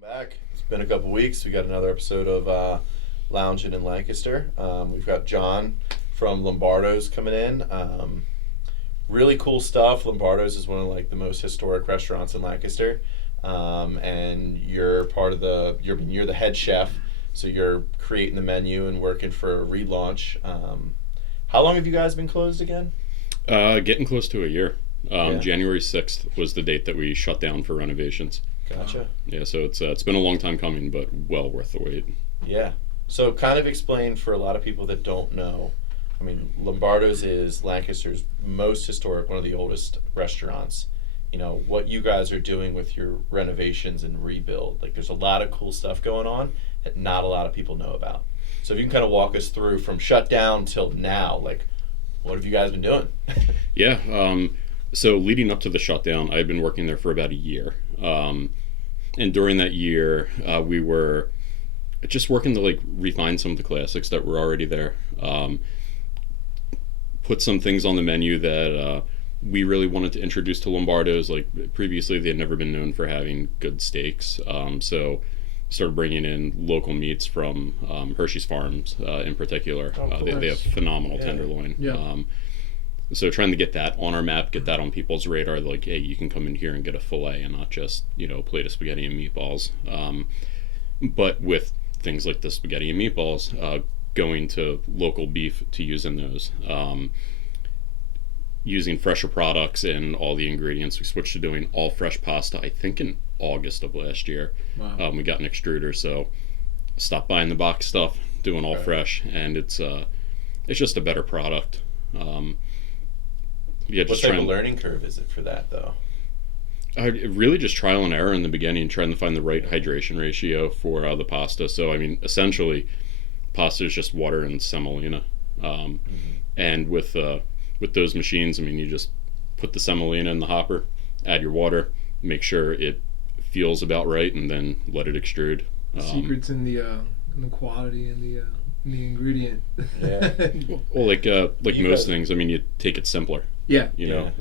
Back. It's been a couple weeks. We got another episode of Lounging in Lancaster. We've got John from Lombardo's coming in. Really cool stuff. Lombardo's is one of like the most historic restaurants in Lancaster, and you're part of you're the head chef, so you're creating the menu and working for a relaunch. How long have you guys been closed again? Getting close to a year. Yeah. January 6th was the date that we shut down for renovations. Gotcha. Yeah, so it's been a long time coming, but well worth the wait. Yeah. So kind of explain for a lot of people that don't know. I mean, Lombardo's is Lancaster's most historic, one of the oldest restaurants. You know, what you guys are doing with your renovations and rebuild. Like, there's a lot of cool stuff going on that not a lot of people know about. So if you can kind of walk us through from shutdown till now, like, what have you guys been doing? Yeah, so leading up to the shutdown, I've been working there for about a year. And during that year, we were just working to like refine some of the classics that were already there. Put some things on the menu that we really wanted to introduce to Lombardo's. Like previously, they had never been known for having good steaks. So started bringing in local meats from Hershey's Farms in particular. They have phenomenal tenderloin. Yeah. So trying to get that on our map, get that on people's radar, like, hey, you can come in here and get a filet and not just, a plate of spaghetti and meatballs. But with things like the spaghetti and meatballs, going to local beef to use in those. Using fresher products and all the ingredients. We switched to doing all fresh pasta, I think in August of last year. Wow. We got an extruder, so stopped buying the box stuff, doing all fresh, and it's just a better product. What type of learning curve is it for that, though? Really just trial and error in the beginning, trying to find the right hydration ratio for the pasta. So, I mean, essentially, pasta is just water and semolina. And with those machines, I mean, you just put the semolina in the hopper, add your water, make sure it feels about right, and then let it extrude. The secret's in the quality and the ingredient. Yeah. Well, like most things, I mean, you take it simpler. Yeah. You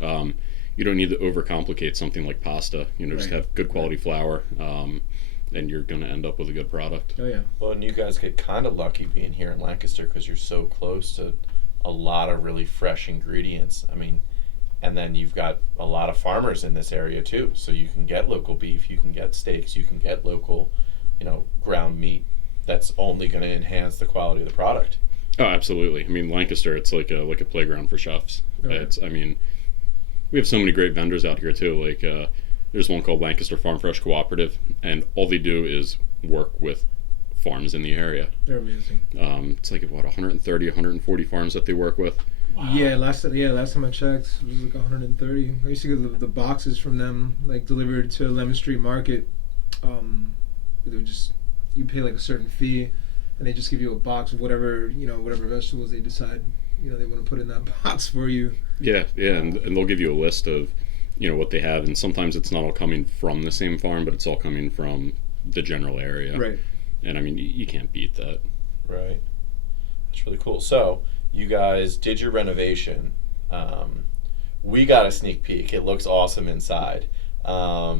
don't need to overcomplicate something like pasta. Just have good quality flour, and you're going to end up with a good product. Oh yeah. Well, and you guys get kind of lucky being here in Lancaster because you're so close to a lot of really fresh ingredients. I mean, and then you've got a lot of farmers in this area too, so you can get local beef, you can get steaks, you can get local, ground meat. That's only going to enhance the quality of the product. Oh, absolutely. I mean, Lancaster, it's like a playground for chefs. Okay. We have so many great vendors out here too. Like, there's one called Lancaster Farm Fresh Cooperative, and all they do is work with farms in the area. They're amazing. It's like 130, 140 farms that they work with. Wow. Yeah, last time I checked, it was like 130. I used to get the boxes from them, like delivered to Lemon Street Market. They would just, you pay like a certain fee, and they just give you a box of whatever vegetables they decide they want to put in that box for you. Yeah, and they'll give you a list of what they have, and sometimes it's not all coming from the same farm, but it's all coming from the general area. Right. And I mean, you can't beat that. Right. That's really cool. So you guys did your renovation. We got a sneak peek. It looks awesome inside. What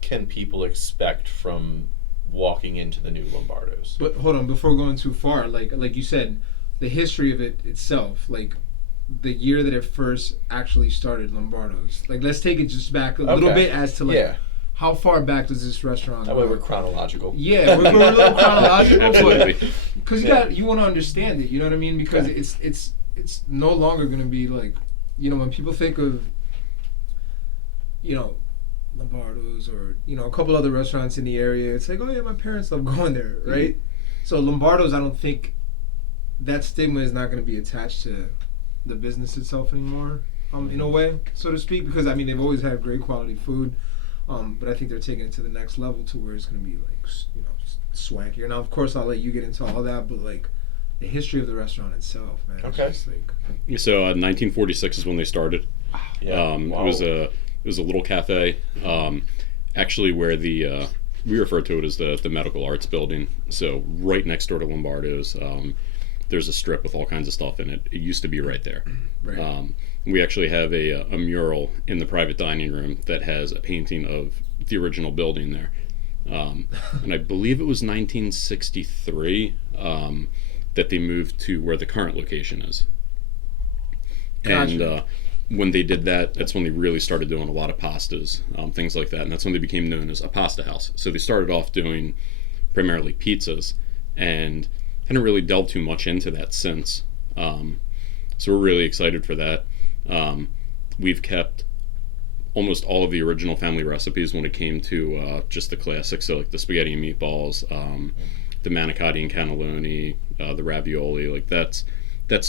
can people expect from walking into the new Lombardo's? But hold on, before going too far, like you said, the history of it itself, like the year that it first actually started, Lombardo's. Like, let's take it just back a little bit as to how far back does this restaurant go? That way we're chronological. Yeah, we're a little chronological. Absolutely. Because you want to understand it, you know what I mean? Because it's no longer going to be like, when people think of, Lombardo's or, a couple other restaurants in the area, it's like, oh yeah, my parents love going there, right? Mm-hmm. So Lombardo's, I don't think that stigma is not going to be attached to the business itself anymore, in a way, so to speak, because I mean they've always had great quality food, but I think they're taking it to the next level to where it's going to be like swankier. Now, of course, I'll let you get into all that, but like the history of the restaurant itself, man. Okay. It's just like... So 1946 is when they started. Yeah. Wow. It was a little cafe, actually where we refer to it as the medical arts building. So right next door to Lombardo's. There's a strip with all kinds of stuff in it. It used to be right there. Right. We actually have a mural in the private dining room that has a painting of the original building there. And I believe it was 1963 that they moved to where the current location is. And Gotcha. when they did that, that's when they really started doing a lot of pastas, things like that. And that's when they became known as a pasta house. So they started off doing primarily pizzas and hadn't really delved too much into that since. So we're really excited for that. We've kept almost all of the original family recipes when it came to just the classics, so like the spaghetti and meatballs, the manicotti and cannelloni, the ravioli. Like that's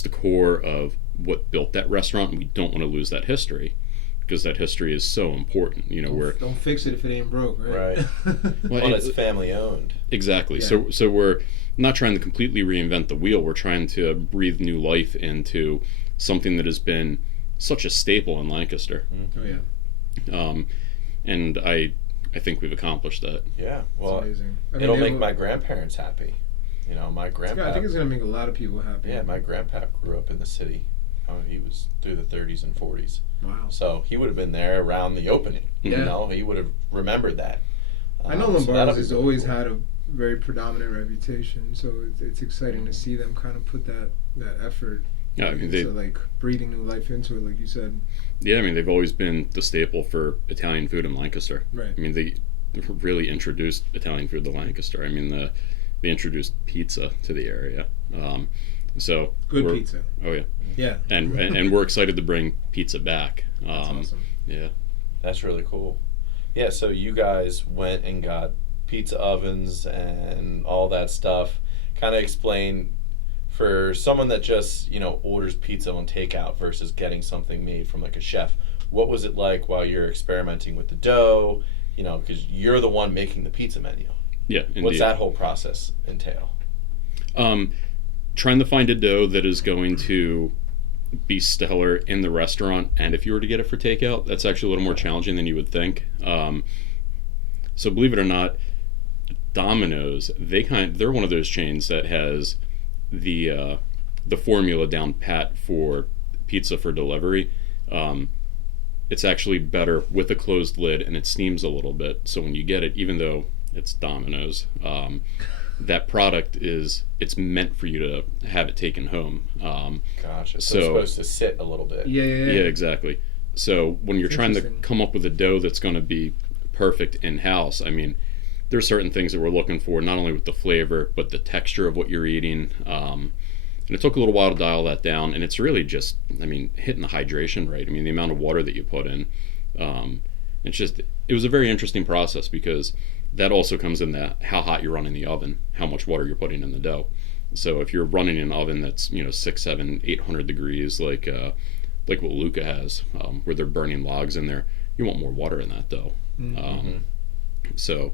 the core of what built that restaurant, and we don't want to lose that history because that history is so important. You know, Don't fix it if it ain't broke, right? Right. Well, it's family owned. Exactly. Yeah. So we're not trying to completely reinvent the wheel. We're trying to breathe new life into something that has been such a staple in Lancaster. Oh yeah. And I think we've accomplished that. Yeah. It's Well, amazing. I mean, it'll they make were- my grandparents happy. You know, my grandpa. I think it's gonna make a lot of people happy. Yeah, my grandpa grew up in the city. He was through the 30s and 40s. Wow. So he would have been there around the opening. Yeah. You know, he would have remembered that. I know So that'll Lombardo's be has really always cool. had a very predominant reputation, so it's exciting to see them kind of put that effort Yeah, I mean, into like breathing new life into it, like you said. yeah, I mean, they've always been the staple for Italian food in Lancaster. Right. I mean, they really introduced Italian food to Lancaster. I mean, they introduced pizza to the area. So Good we're- pizza. Oh yeah, Yeah. and we're excited to bring pizza back. That's awesome. Yeah. That's really cool. Yeah, so you guys went and got pizza ovens and all that stuff. Kind of explain for someone that just, orders pizza on takeout versus getting something made from like a chef. What was it like while you're experimenting with the dough? Because you're the one making the pizza menu. Yeah, indeed. What's that whole process entail? Trying to find a dough that is going to be stellar in the restaurant, and if you were to get it for takeout, that's actually a little more challenging than you would think. So believe it or not, Domino's, they're one of those chains that has the formula down pat for pizza for delivery. It's actually better with a closed lid, and it steams a little bit. So when you get it, even though it's Domino's, that product it's meant for you to have it taken home. Gotcha. So it's So- supposed to sit a little bit. Yeah. Yeah, exactly. So when you're It's trying to interesting. come up with a dough that's going to be perfect in house, I mean, there's certain things that we're looking for, not only with the flavor but the texture of what you're eating. And it took a little while to dial that down, and it's really just, I mean, hitting the hydration right. I mean, the amount of water that you put in. It was a very interesting process because that also comes in that how hot you're running the oven, how much water you're putting in the dough. So if you're running an oven that's 6, 7, 800 degrees, like what Luca has, where they're burning logs in there, you want more water in that dough. So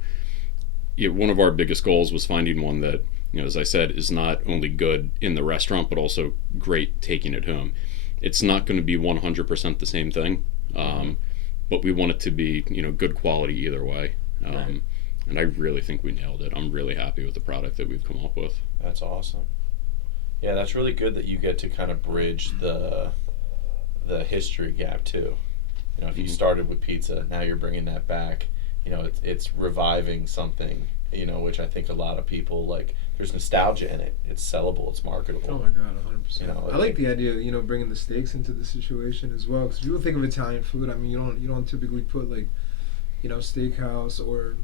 yeah, one of our biggest goals was finding one that, as I said, is not only good in the restaurant but also great taking it home. It's not going to be 100% the same thing, but we want it to be good quality either way. Right. And I really think we nailed it. I'm really happy with the product that we've come up with. That's awesome. Yeah, that's really good that you get to kind of bridge the history gap too. If you started with pizza, now you're bringing that back. It's reviving something. Which I think a lot of people like. There's nostalgia in it. It's sellable. It's marketable. Oh my god, 100%. I like the idea of bringing the steaks into the situation as well. Because people think of Italian food. I mean, you don't typically put like, steakhouse or,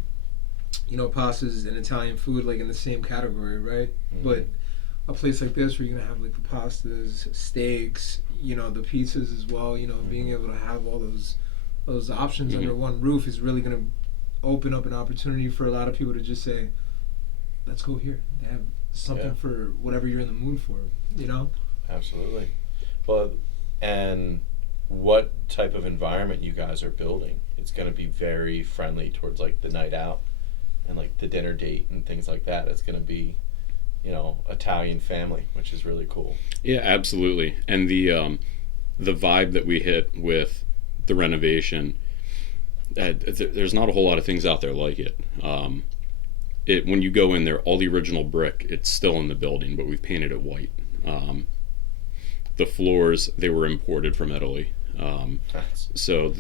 pastas and Italian food like in the same category, right? Mm-hmm. But a place like this where you're gonna have like the pastas, steaks, the pizzas as well. Being able to have all those options under one roof is really gonna open up an opportunity for a lot of people to just say, let's go here. They have something for whatever you're in the mood for, Absolutely. Well, and what type of environment you guys are building? It's going to be very friendly towards like the night out and like the dinner date and things like that. It's going to be, Italian family, which is really cool. Yeah, absolutely. And the vibe that we hit with the renovation, there's not a whole lot of things out there like it. When you go in there, all the original brick, it's still in the building, but we've painted it white. the floors, they were imported from Italy. So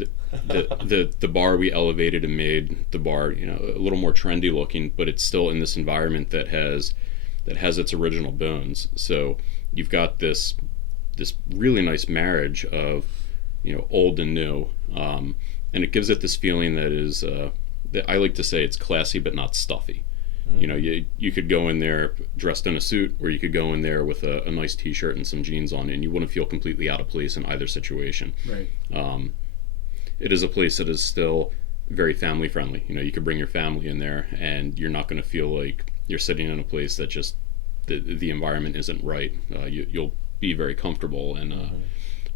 the bar, we elevated and made the bar, a little more trendy looking, but it's still in this environment that has its original bones. So you've got this really nice marriage of old and new, and it gives it this feeling that is that I like to say it's classy but not stuffy. You could go in there dressed in a suit, or you could go in there with a nice t-shirt and some jeans on, and you wouldn't feel completely out of place in either situation. Right. It is a place that is still very family friendly. You could bring your family in there, and you're not going to feel like you're sitting in a place that just the environment isn't right. You'll be very comfortable in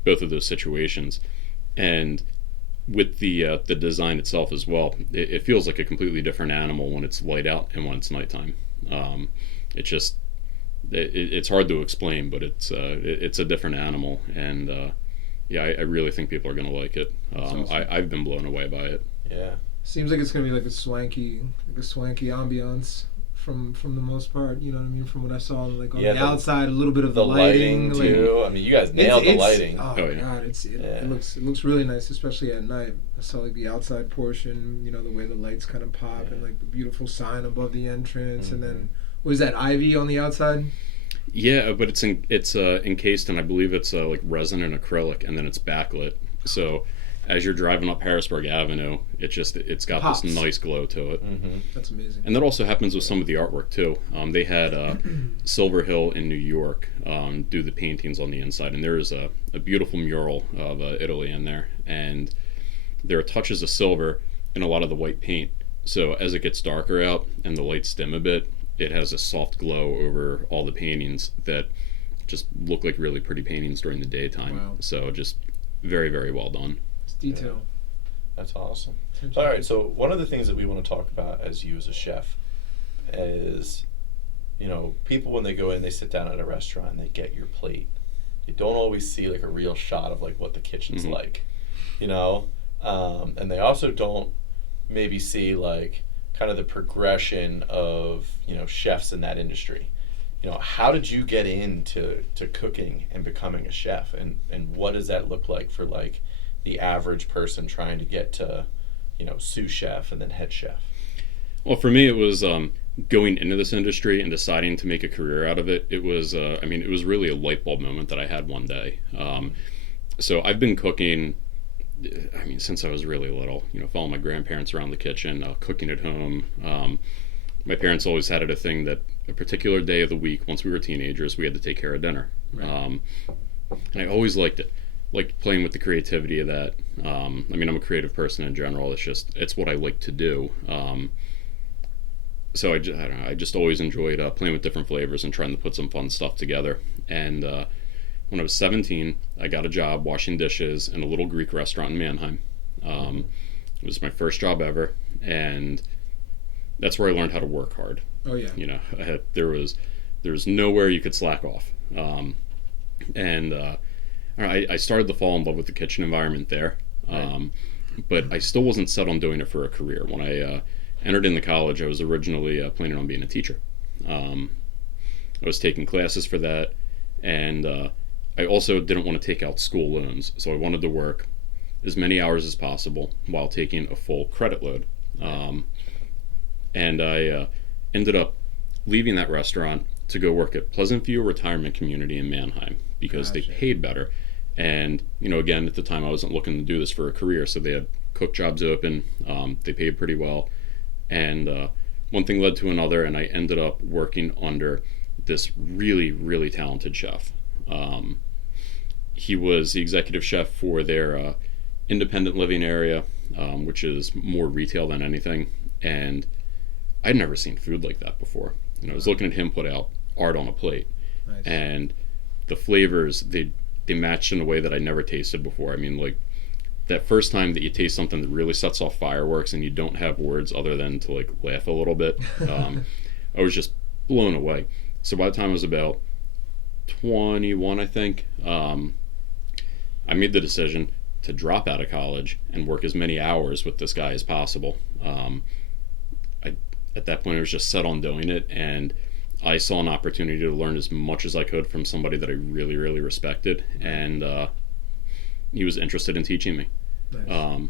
both of those situations, and with the design itself as well, it feels like a completely different animal when it's light out and when it's nighttime. It's hard to explain, but it's a different animal, and I really think people are going to like it. Awesome. I've been blown away by it. Yeah. Seems like it's gonna be like a swanky ambiance from the most part. You know what I mean? From what I saw, like on the outside, a little bit of the the lighting too. I mean, you guys nailed the lighting. Oh Oh, my yeah. god, it looks really nice, especially at night. I saw like the outside portion, the way the lights kind of pop, and like the beautiful sign above the entrance, and then was that ivy on the outside? Yeah, but it's encased in, I believe it's like resin and acrylic, and then it's backlit. So as you're driving up Harrisburg Avenue, it's got Pops. this nice glow to it. That's amazing. And that also happens with some of the artwork too. They had Silver Hill in New York do the paintings on the inside, and there is a beautiful mural of Italy in there, and there are touches of silver in a lot of the white paint. So as it gets darker out and the lights dim a bit, it has a soft glow over all the paintings that just look like really pretty paintings during the daytime. Wow. So just very, very well done. It's detail. Yeah. That's awesome. All right, so one of the things that we want to talk about as you as a chef is, people when they go in, they sit down at a restaurant and they get your plate. They don't always see like a real shot of like what the kitchen's like, and they also don't maybe see like kind of the progression of chefs in that industry. How did you get into cooking and becoming a chef, and what does that look like for like the average person trying to get to sous chef and then head chef? Well, for me, it was going into this industry and deciding to make a career out of it. It was it was really a light bulb moment that I had one day. So I've been cooking, since I was really little, following my grandparents around the kitchen, cooking at home. My parents always had it a thing that a particular day of the week, once we were teenagers, we had to take care of dinner. Right. And I always liked it. Liked playing with the creativity of that. I'm a creative person in general. It's what I like to do. So I don't know, I just always enjoyed playing with different flavors and trying to put some fun stuff together. And when I was 17, I got a job washing dishes in a little Greek restaurant in Mannheim. It was my first job ever, and that's where I learned how to work hard. Oh yeah. There was nowhere you could slack off. I started to fall in love with the kitchen environment there, but I still wasn't set on doing it for a career. When I entered into college, I was originally planning on being a teacher. I was taking classes for that, and I also didn't want to take out school loans, so I wanted to work as many hours as possible while taking a full credit load. And I ended up leaving that restaurant to go work at Pleasant View Retirement Community in Mannheim because they paid better. And, again, at the time I wasn't looking to do this for a career, so they had cook jobs open. They paid pretty well. And one thing led to another, and I ended up working under this really, really talented chef. He was the executive chef for their independent living area, which is more retail than anything. And I'd never seen food like that before. I was looking at him put out art on a plate. Nice. And the flavors, they matched in a way that I never tasted before. Like that first time that you taste something that really sets off fireworks and you don't have words other than to like laugh a little bit, I was just blown away. So by the time I was about 21, I think, I made the decision to drop out of college and work as many hours with this guy as possible. At that point, I was just set on doing it, and I saw an opportunity to learn as much as I could from somebody that I really, really respected, and he was interested in teaching me. Nice.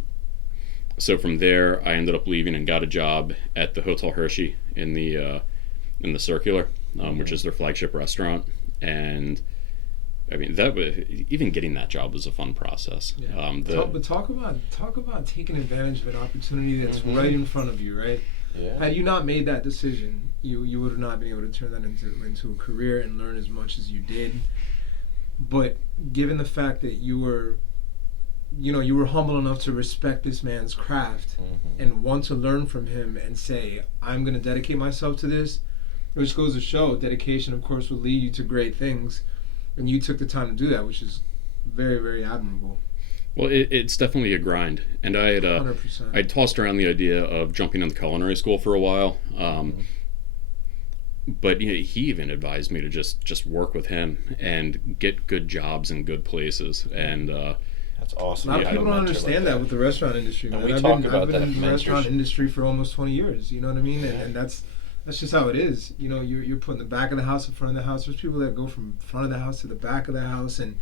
So from there, I ended up leaving and got a job at the Hotel Hershey in the Circular, which is their flagship restaurant. And I mean, even getting that job was a fun process. Yeah. But talk about taking advantage of an opportunity that's right in front of you, right? Yeah. Had you not made that decision, you would have not been able to turn that into a career and learn as much as you did. But given the fact that you were humble enough to respect this man's craft and want to learn from him and say, I'm going to dedicate myself to this, which goes to show dedication, of course, will lead you to great things. And you took the time to do that, which is very, very admirable. Well, it's definitely a grind. And I had 100%. I tossed around the idea of jumping into culinary school for a while. But he even advised me to just work with him and get good jobs in good places. And that's awesome. A lot of people don't understand that with the restaurant industry, man. And we I've talk been about that in the restaurant mentorship. industry for almost 20 years. You know what I mean? And that's just how it is. You're putting the back of the house in front of the house. There's people that go from front of the house to the back of the house, and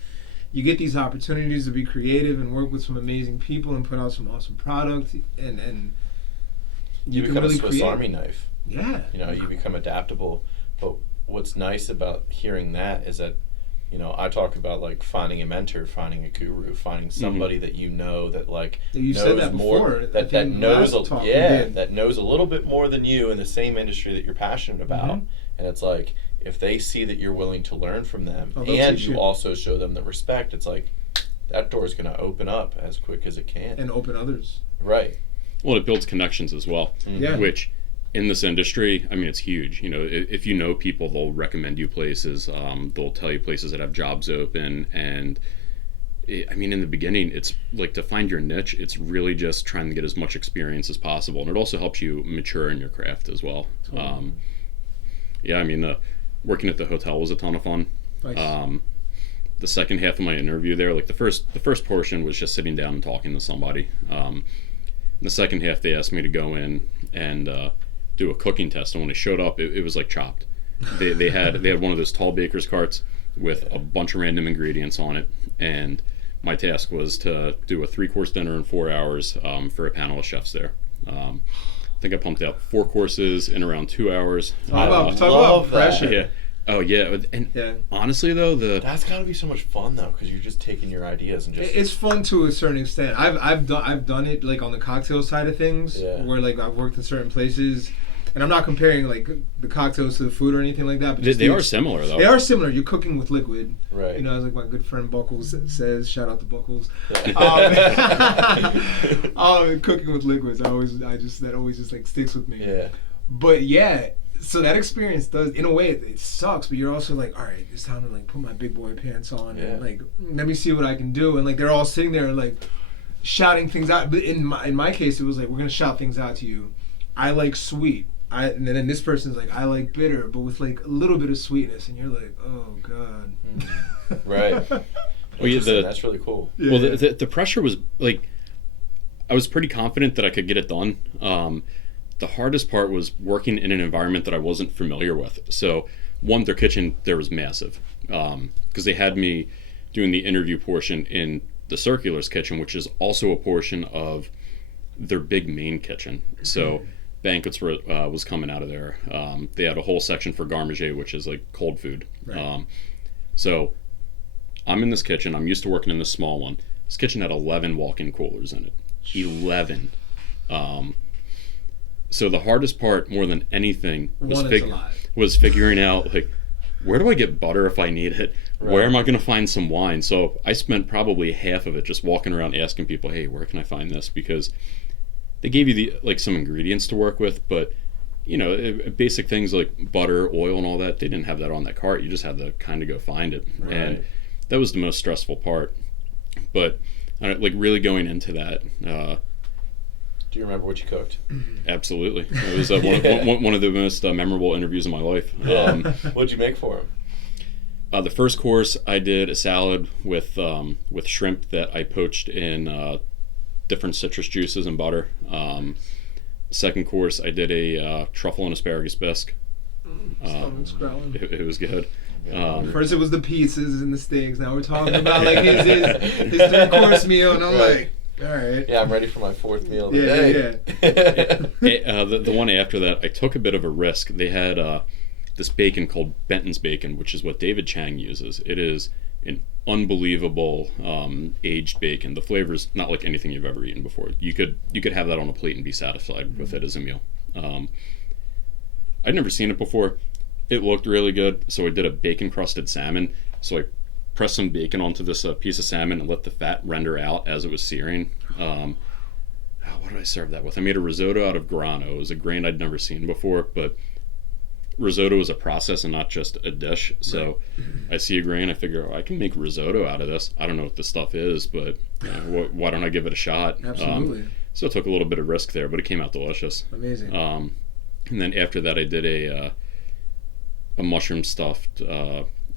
you get these opportunities to be creative and work with some amazing people and put out some awesome product, and you can become really a Swiss create. Army knife. Yeah. You become adaptable. But what's nice about hearing that is that, I talk about like finding a mentor, finding a guru, finding somebody that that like You knows said that more, before. that I think knows last talk we did. that knows a little bit more than you in the same industry that you're passionate about. And it's like, if they see that you're willing to learn from them they'll and teach you you. also show them the respect, it's like that door's going to open up as quick as it can. And open others. Right. well, it builds connections as well. Yeah. Which in this industry, I mean, it's huge. If you know people, they'll recommend you places. They'll tell you places that have jobs open. And I mean, in the beginning, it's like to find your niche. It's really just trying to get as much experience as possible, and it also helps you mature in your craft as well. Yeah, I mean, working at the hotel was a ton of fun. Nice. The second half of my interview there, like the first portion was just sitting down and talking to somebody. The second half, they asked me to go in and do a cooking test, and when I showed up, it was like Chopped. They had one of those tall baker's carts with a bunch of random ingredients on it, and my task was to do a 3-course dinner in 4 hours for a panel of chefs there. I think I pumped out 4 courses in around 2 hours. Talk about pressure. Yeah. Oh yeah, and honestly though, that's got to be so much fun though, because you're just taking your ideas and just. It's fun to a certain extent. I've done it like on the cocktail side of things, where like I've worked in certain places, and I'm not comparing like the cocktails to the food or anything like that. But they are similar though. They are similar. You're cooking with liquid, right? As like my good friend Buckles says. Shout out to Buckles. Cooking with liquids. That always just like sticks with me. Yeah. But yeah. So that experience does, in a way, it sucks, but you're also like, all right, it's time to like put my big boy pants on and like let me see what I can do. And like they're all sitting there like shouting things out. But in my case, it was like, we're gonna shout things out to you. I like sweet. And then this person's like, I like bitter, but with like a little bit of sweetness. And you're like, oh god. Right. Well, yeah, that's really cool. Yeah. Well, the pressure was like, I was pretty confident that I could get it done. The hardest part was working in an environment that I wasn't familiar with. So, one, their kitchen there was massive, because they had me doing the interview portion in the Circular's kitchen, which is also a portion of their big main kitchen. So, banquets was coming out of there. They had a whole section for garmager, which is like cold food. Right. So, I'm in this kitchen. I'm used to working in this small one. This kitchen had 11 walk-in coolers in it. 11. So the hardest part, more than anything, was figuring out like, where do I get butter if I need it? Right. Where am I going to find some wine? So I spent probably half of it just walking around asking people, "Hey, where can I find this?" Because they gave you some ingredients to work with, but basic things like butter, oil, and all that, they didn't have that on that cart. You just had to kind of go find it, right. And that was the most stressful part. But like really going into that. Do you remember what you cooked? Absolutely. It was one of the most memorable interviews of my life. What'd you make for him? The first course, I did a salad with shrimp that I poached in different citrus juices and butter. Second course, I did a truffle and asparagus bisque. Stomach's growling. It was good. First it was the pizzas and the steaks. Now we're talking about like his 3-course meal, and I'm like, all right. Yeah, I'm ready for my 4th meal of the day. The one after that, I took a bit of a risk. They had this bacon called Benton's bacon, which is what David Chang uses. It is an unbelievable aged bacon. The flavor is not like anything you've ever eaten before. You could have that on a plate and be satisfied with it as a meal. I'd never seen it before. It looked really good, so I did a bacon crusted salmon. So I pressed some bacon onto this piece of salmon and let the fat render out as it was searing. What did I serve that with? I made a risotto out of grano. It was a grain I'd never seen before, but risotto is a process and not just a dish. So I see a grain, I figure, I can make risotto out of this. I don't know what this stuff is, but why don't I give it a shot? Absolutely. So I took a little bit of risk there, but it came out delicious. Amazing. And then after that, I did a mushroom stuffed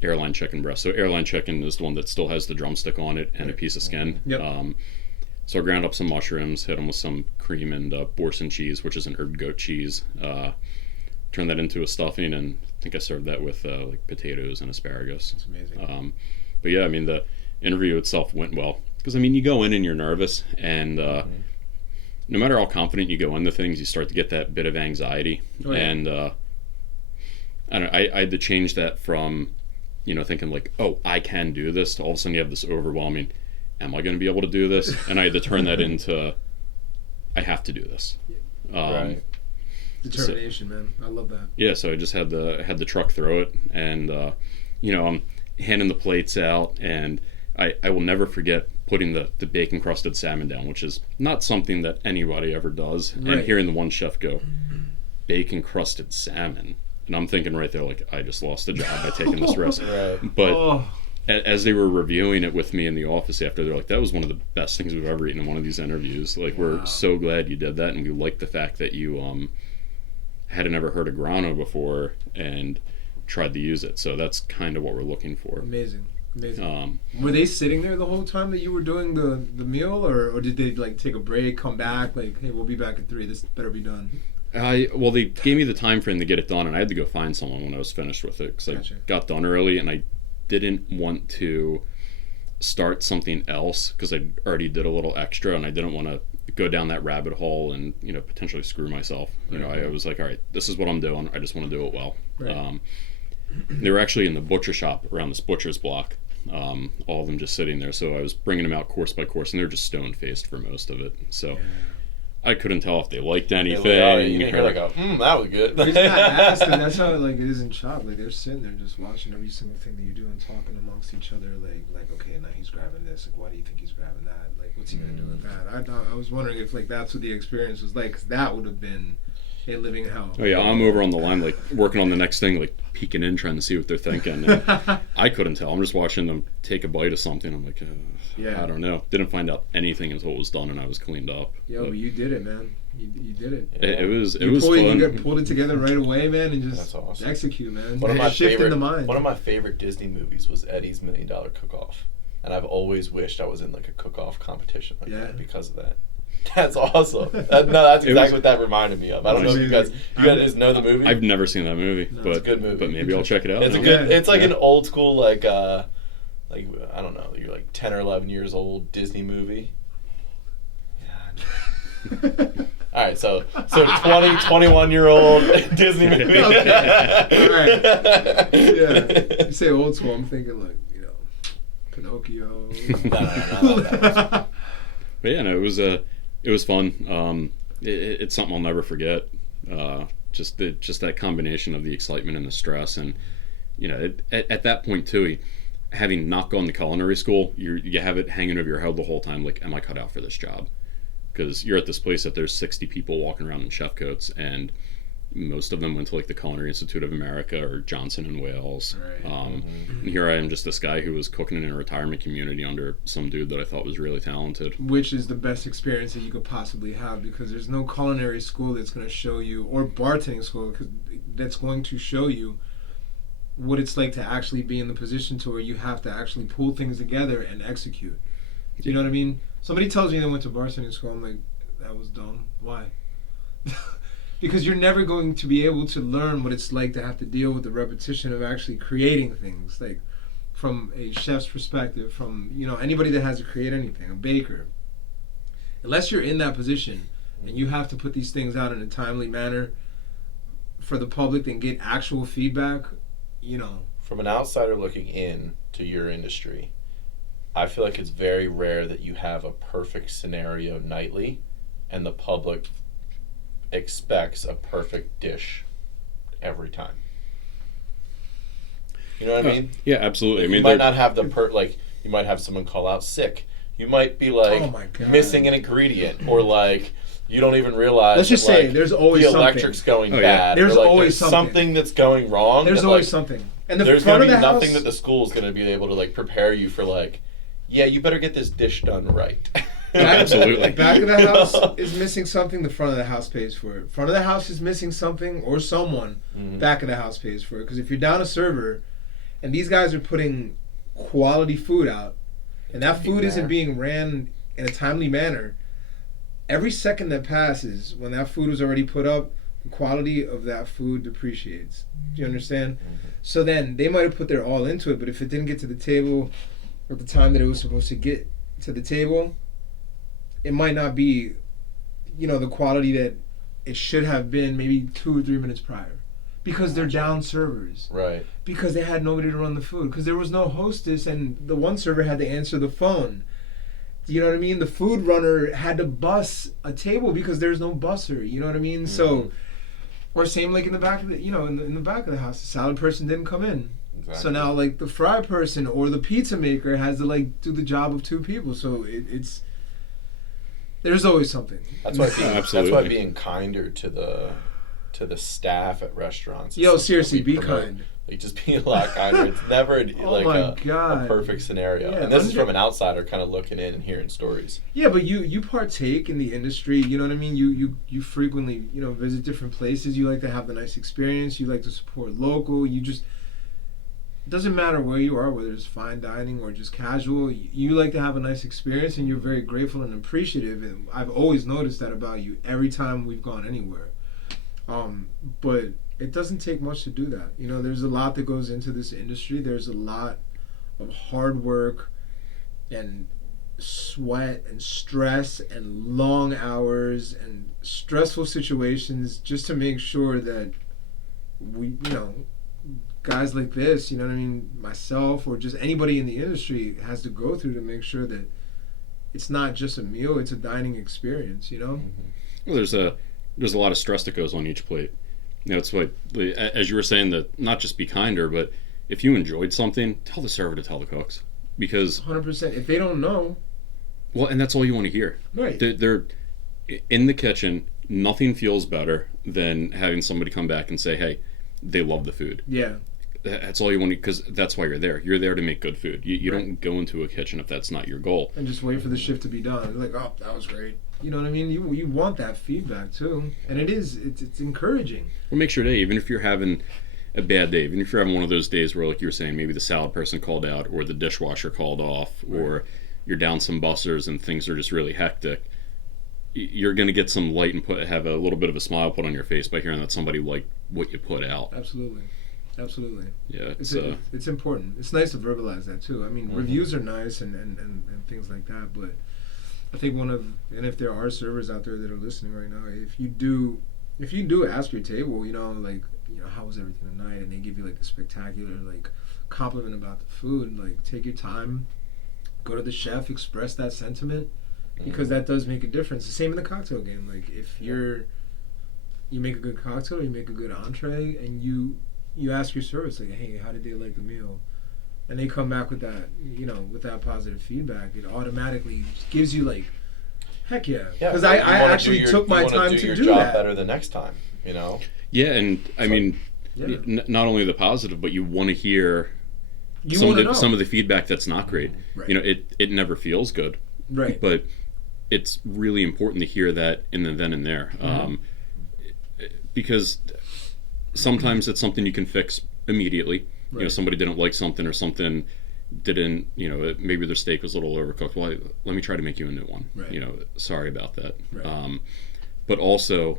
airline chicken breast. So airline chicken is the one that still has the drumstick on it and a piece of skin. Yep. So I ground up some mushrooms, hit them with some cream and Boursin cheese, which is an herb goat cheese. Turned that into a stuffing, and I think I served that with like potatoes and asparagus. That's amazing. But yeah, I mean, the interview itself went well. Because, I mean, you go in and you're nervous, and no matter how confident you go into things, you start to get that bit of anxiety. Oh, yeah. And I had to change that from, thinking like, oh, I can do this, to all of a sudden you have this overwhelming, am I going to be able to do this? And I had to turn that into, I have to do this. Right. Determination, man. I love that. Yeah, so I just had the truck throw it, and I'm handing the plates out, and I will never forget putting the bacon crusted salmon down, which is not something that anybody ever does. Right. And hearing the one chef go, bacon crusted salmon, and I'm thinking right there, like, I just lost a job by taking this risk. Right. But as they were reviewing it with me in the office after, they're like, that was one of the best things we've ever eaten in one of these interviews. Like, we're so glad you did that, and we like the fact that you hadn't ever heard of grano before and tried to use it. So that's kind of what we're looking for. Amazing. Were they sitting there the whole time that you were doing the meal, or did they like take a break, come back, like, hey, we'll be back at 3, this better be done? Well, they gave me the time frame to get it done, and I had to go find someone when I was finished with it, because Gotcha. I got done early, and I didn't want to start something else because I already did a little extra, and I didn't want to go down that rabbit hole and potentially screw myself. I was like, all right, this is what I'm doing. I just want to do it well. Right. They were actually in the butcher shop around this butcher's block, all of them just sitting there. So I was bringing them out course by course, and they were just stone faced for most of it. So I couldn't tell if they liked anything. You're like, that was good. It's not asked, and that's how it is in shop. Like, they're sitting there just watching every single thing that you do and talking amongst each other. Like, okay, now he's grabbing this. Like, why do you think he's grabbing that? Like, what's he gonna do with that? I was wondering if like that's what the experience was like, because that would have been a living hell. Oh yeah, I'm over on the line, like working on the next thing, like peeking in, trying to see what they're thinking. And I couldn't tell. I'm just watching them take a bite of something. I'm like, I don't know. Didn't find out anything until it was done and I was cleaned up. Yo, but you did it, man. You did it. It was fun. fun. You pulled it together right away, man, and just That's awesome. execute, man. One of my Shifting the mind. One of my favorite Disney movies was Eddie's $1 Million Cook-Off, and I've always wished I was in like a cook-off competition like that because of that. That's awesome. That's exactly what that reminded me of. I don't know if you guys know the movie. I've never seen that movie, but it's a good movie. But maybe I'll check it out. It's a good. It's like an old school like I don't know. You're like 10 or 11 years old Disney movie. All right, so 21-year-old Disney movie. All right. Yeah. You say old school, I'm thinking like, Pinocchio. No. But yeah, no, it was fun. It's something I'll never forget. Just that combination of the excitement and the stress, and at that point too, having not gone to culinary school, you have it hanging over your head the whole time. Like, am I cut out for this job? Because you're at this place that there's 60 people walking around in chef coats, and most of them went to like the Culinary Institute of America or Johnson and Wales. Right. And here I am, just this guy who was cooking in a retirement community under some dude that I thought was really talented. Which is the best experience that you could possibly have, because there's no culinary school that's going to show you, or bartending school that's going to show you what it's like to actually be in the position to where you have to actually pull things together and execute. You know what I mean? Somebody tells me they went to bartending school, I'm like, that was dumb. Why? because you're never going to be able to learn what it's like to have to deal with the repetition of actually creating things, like from a chef's perspective, from anybody that has to create anything, a baker. Unless you're in that position and you have to put these things out in a timely manner for the public and get actual feedback, From an outsider looking in to your industry, I feel like it's very rare that you have a perfect scenario nightly and the public expects a perfect dish every time. You know what I mean? Yeah, absolutely. I mean, you might not have you might have someone call out sick. You might be like Oh my God. missing an ingredient, or like you don't even realize. Let's just that, say like, there's always the something. electric's going Oh, yeah. bad. There's or, like, always there's something. that's going wrong. There's that, always like, something. And the there's front gonna of be the nothing house, that the school's gonna be able to like prepare you for, like, yeah, you better get this dish done right. Absolutely. Back of the house is missing something. The front of the house pays for it. Front of the house is missing something, or someone. Back of the house pays for it. Because if you're down a server, and these guys are putting quality food out, and that food isn't being ran in a timely manner, every second that passes when that food was already put up, the quality of that food depreciates. Do you understand? So then they might have put their all into it, but if it didn't get to the table at the time that it was supposed to get to the table, it might not be, the quality that it should have been maybe 2 or 3 minutes prior. Because they're down servers. Right. Because they had nobody to run the food. Because there was no hostess, and the one server had to answer the phone. You know what I mean? The food runner had to bus a table because there's no busser. You know what I mean? So, or same like in the back of the, in the back of the house, the salad person didn't come in. Exactly. So now, like, the fry person or the pizza maker has to, like, do the job of 2 people. So it's there's always something. That's why Absolutely. being kinder to the staff at restaurants. Yo, is something seriously, that we be promote. kind. Like, just be a lot kinder. It's never like my a God. perfect scenario. Yeah, and this is from an outsider kind of looking in and hearing stories. Yeah, but you partake in the industry. You know what I mean. You frequently visit different places. You like to have the nice experience. You like to support local. It doesn't matter where you are, whether it's fine dining or just casual. You like to have a nice experience, and you're very grateful and appreciative. And I've always noticed that about you every time we've gone anywhere. But it doesn't take much to do that. There's a lot that goes into this industry. There's a lot of hard work and sweat and stress and long hours and stressful situations just to make sure that we, guys like this, myself or just anybody in the industry has to go through to make sure that it's not just a meal, it's a dining experience, Well, there's a lot of stress that goes on each plate. It's like, as you were saying, that not just be kinder, but if you enjoyed something, tell the server to tell the cooks. Because 100%. If they don't know, well, and that's all you want to hear. Right. They're in the kitchen. Nothing feels better than having somebody come back and say, hey, they love the food. Yeah. That's all you want to, because that's why you're there. You're there to make good food. You don't go into a kitchen if that's not your goal. And just wait for the shift to be done. Like, oh, that was great. You know what I mean? You want that feedback too, and it's encouraging. Well, make sure even if you're having a bad day, even if you're having one of those days where, like you were saying, maybe the salad person called out or the dishwasher called off, or you're down some bussers and things are just really hectic, you're going to get some light and have a little bit of a smile put on your face by hearing that somebody liked what you put out. Absolutely. Yeah, it's important. It's nice to verbalize that too. I mean, reviews are nice and things like that, but I think and if there are servers out there that are listening right now, if you do ask your table, how was everything tonight, and they give you like the spectacular like compliment about the food, like take your time, go to the chef, express that sentiment, because that does make a difference. The same in the cocktail game. Like if you make a good cocktail, you make a good entree, and you ask your service like, hey, how did they like the meal? And they come back with that, with that positive feedback, it automatically gives you like, heck yeah. Because I actually took my time to do your that. job better the next time, Yeah, and I mean, not only the positive, but you want to hear some of the feedback that's not great. Right. It never feels good. Right. But it's really important to hear that in the then and there. Because sometimes it's something you can fix immediately. Right. Somebody didn't like something or something didn't, maybe their steak was a little overcooked. Well, let me try to make you a new one. Right. Sorry about that. Right. But also,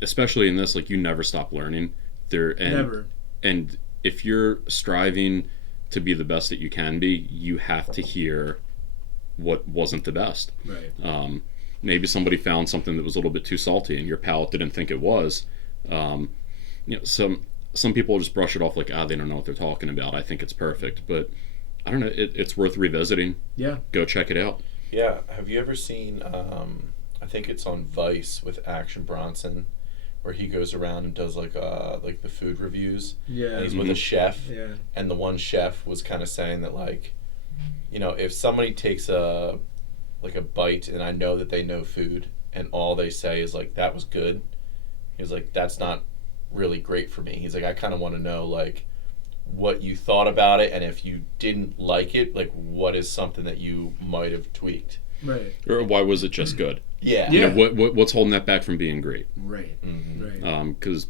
especially in this, like, you never stop learning. Never. And if you're striving to be the best that you can be, you have to hear what wasn't the best. Right. Maybe somebody found something that was a little bit too salty, and your palate didn't think it was. Some people just brush it off like, they don't know what they're talking about. I think it's perfect, but I don't know. It's worth revisiting. Yeah. Go check it out. Yeah. Have you ever seen? I think it's on Vice with Action Bronson, where he goes around and does like the food reviews. Yeah. And he's with a chef. Yeah. And the one chef was kind of saying that, like, if somebody takes a bite and I know that they know food and all they say is like, that was good, he's like, that's not really great for me. He's like, I kind of want to know, like, what you thought about it, and if you didn't like it, like, what is something that you might have tweaked. Right. Or why was it just good? Yeah. You know, what's holding that back from being great? Right. Mm-hmm. Right. Because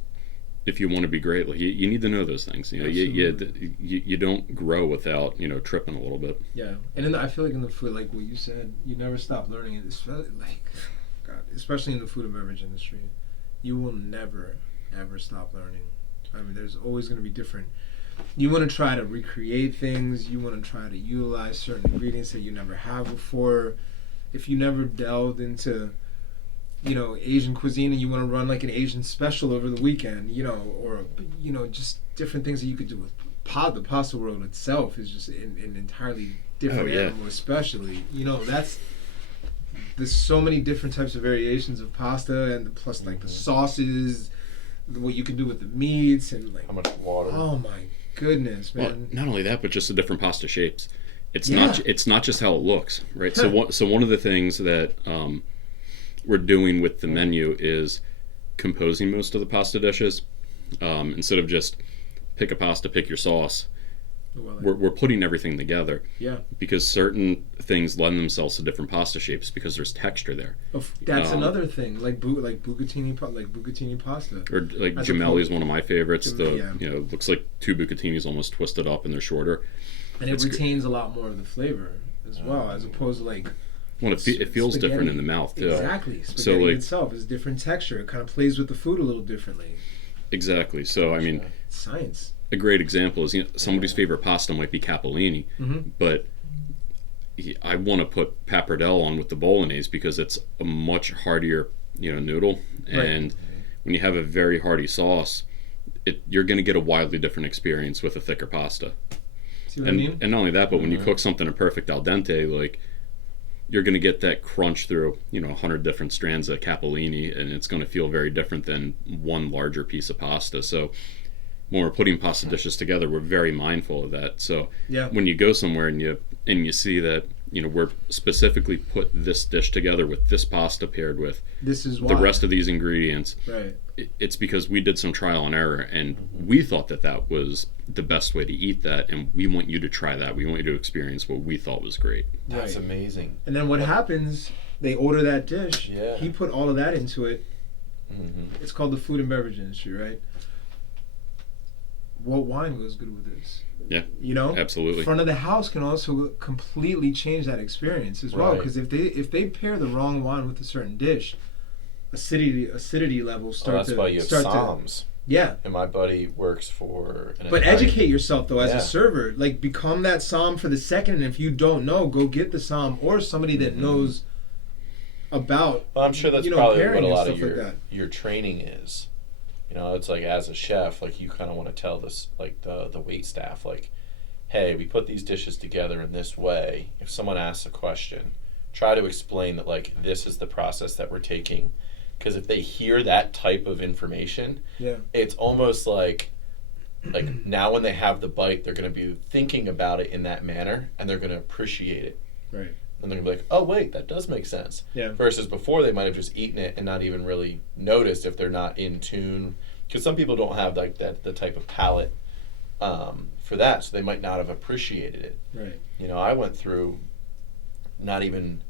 if you want to be great, like, you need to know those things. You don't grow without tripping a little bit. Yeah, and I feel like in the food, like what you said, you never stop learning. It's like, God, especially in the food and beverage industry, you will never ever stop learning. I mean, there's always going to be different. You want to try to recreate things. You want to try to utilize certain ingredients that you never have before. If you never delved into Asian cuisine and you want to run like an Asian special over the weekend, or just different things that you could do with the pasta world itself is just an entirely different animal, especially, there's so many different types of variations of pasta, and plus like the sauces, what you can do with the meats, and like how much water. Oh my goodness, man. Well, not only that, but just the different pasta shapes. It's not just how it looks, right? So one of the things that we're doing with the menu is composing most of the pasta dishes. Instead of just pick a pasta, pick your sauce, we're putting everything together. Yeah. Because certain things lend themselves to different pasta shapes because there's texture there. Oh, that's another thing, like bucatini pasta. Or like gemelli is one of my favorites. Looks like two bucatinis almost twisted up and they're shorter. And it retains a lot more of the flavor as well, as opposed to like. Well, it feels spaghetti. different in the mouth too. Exactly. Spaghetti itself is different texture. It kind of plays with the food a little differently. Exactly. So I mean, it's science. A great example is somebody's favorite pasta might be capellini, but I want to put pappardelle on with the bolognese because it's a much heartier noodle, and when you have a very hearty sauce, you're going to get a wildly different experience with a thicker pasta. See what I mean? And not only that, but when you cook something a perfect al dente, like, you're going to get that crunch through 100 different strands of capellini, and it's going to feel very different than one larger piece of pasta. So when we're putting pasta dishes together, we're very mindful of that. So when you go somewhere and you see that we're specifically put this dish together with this pasta paired with the rest of these ingredients, right? It's because we did some trial and error, and we thought that was the best way to eat that, and we want you to try that. We want you to experience what we thought was great. That's amazing. And then what happens? They order that dish. Yeah. He put all of that into it. It's called the food and beverage industry, right? What wine goes good with this? Yeah, absolutely. Front of the house can also completely change that experience as well, because if they pair the wrong wine with a certain dish, acidity levels start that's why you have somms. Yeah. And my buddy works for But educate yourself though as a server. Like, become that somm for the second, and if you don't know, go get the somm or somebody that knows about. Well, I'm sure that's probably what a lot of like your training is. It's like, as a chef, like, you kind of want to tell this, like, the wait staff, like, hey, we put these dishes together in this way. If someone asks a question, try to explain that, like, this is the process that we're taking. Because if they hear that type of information, it's almost like now when they have the bite, they're going to be thinking about it in that manner, and they're going to appreciate it. Right. And they're going to be like, oh, wait, that does make sense. Yeah. Versus before, they might have just eaten it and not even really noticed if they're not in tune. Because some people don't have like the type of palate for that, so they might not have appreciated it. Right. I went through not even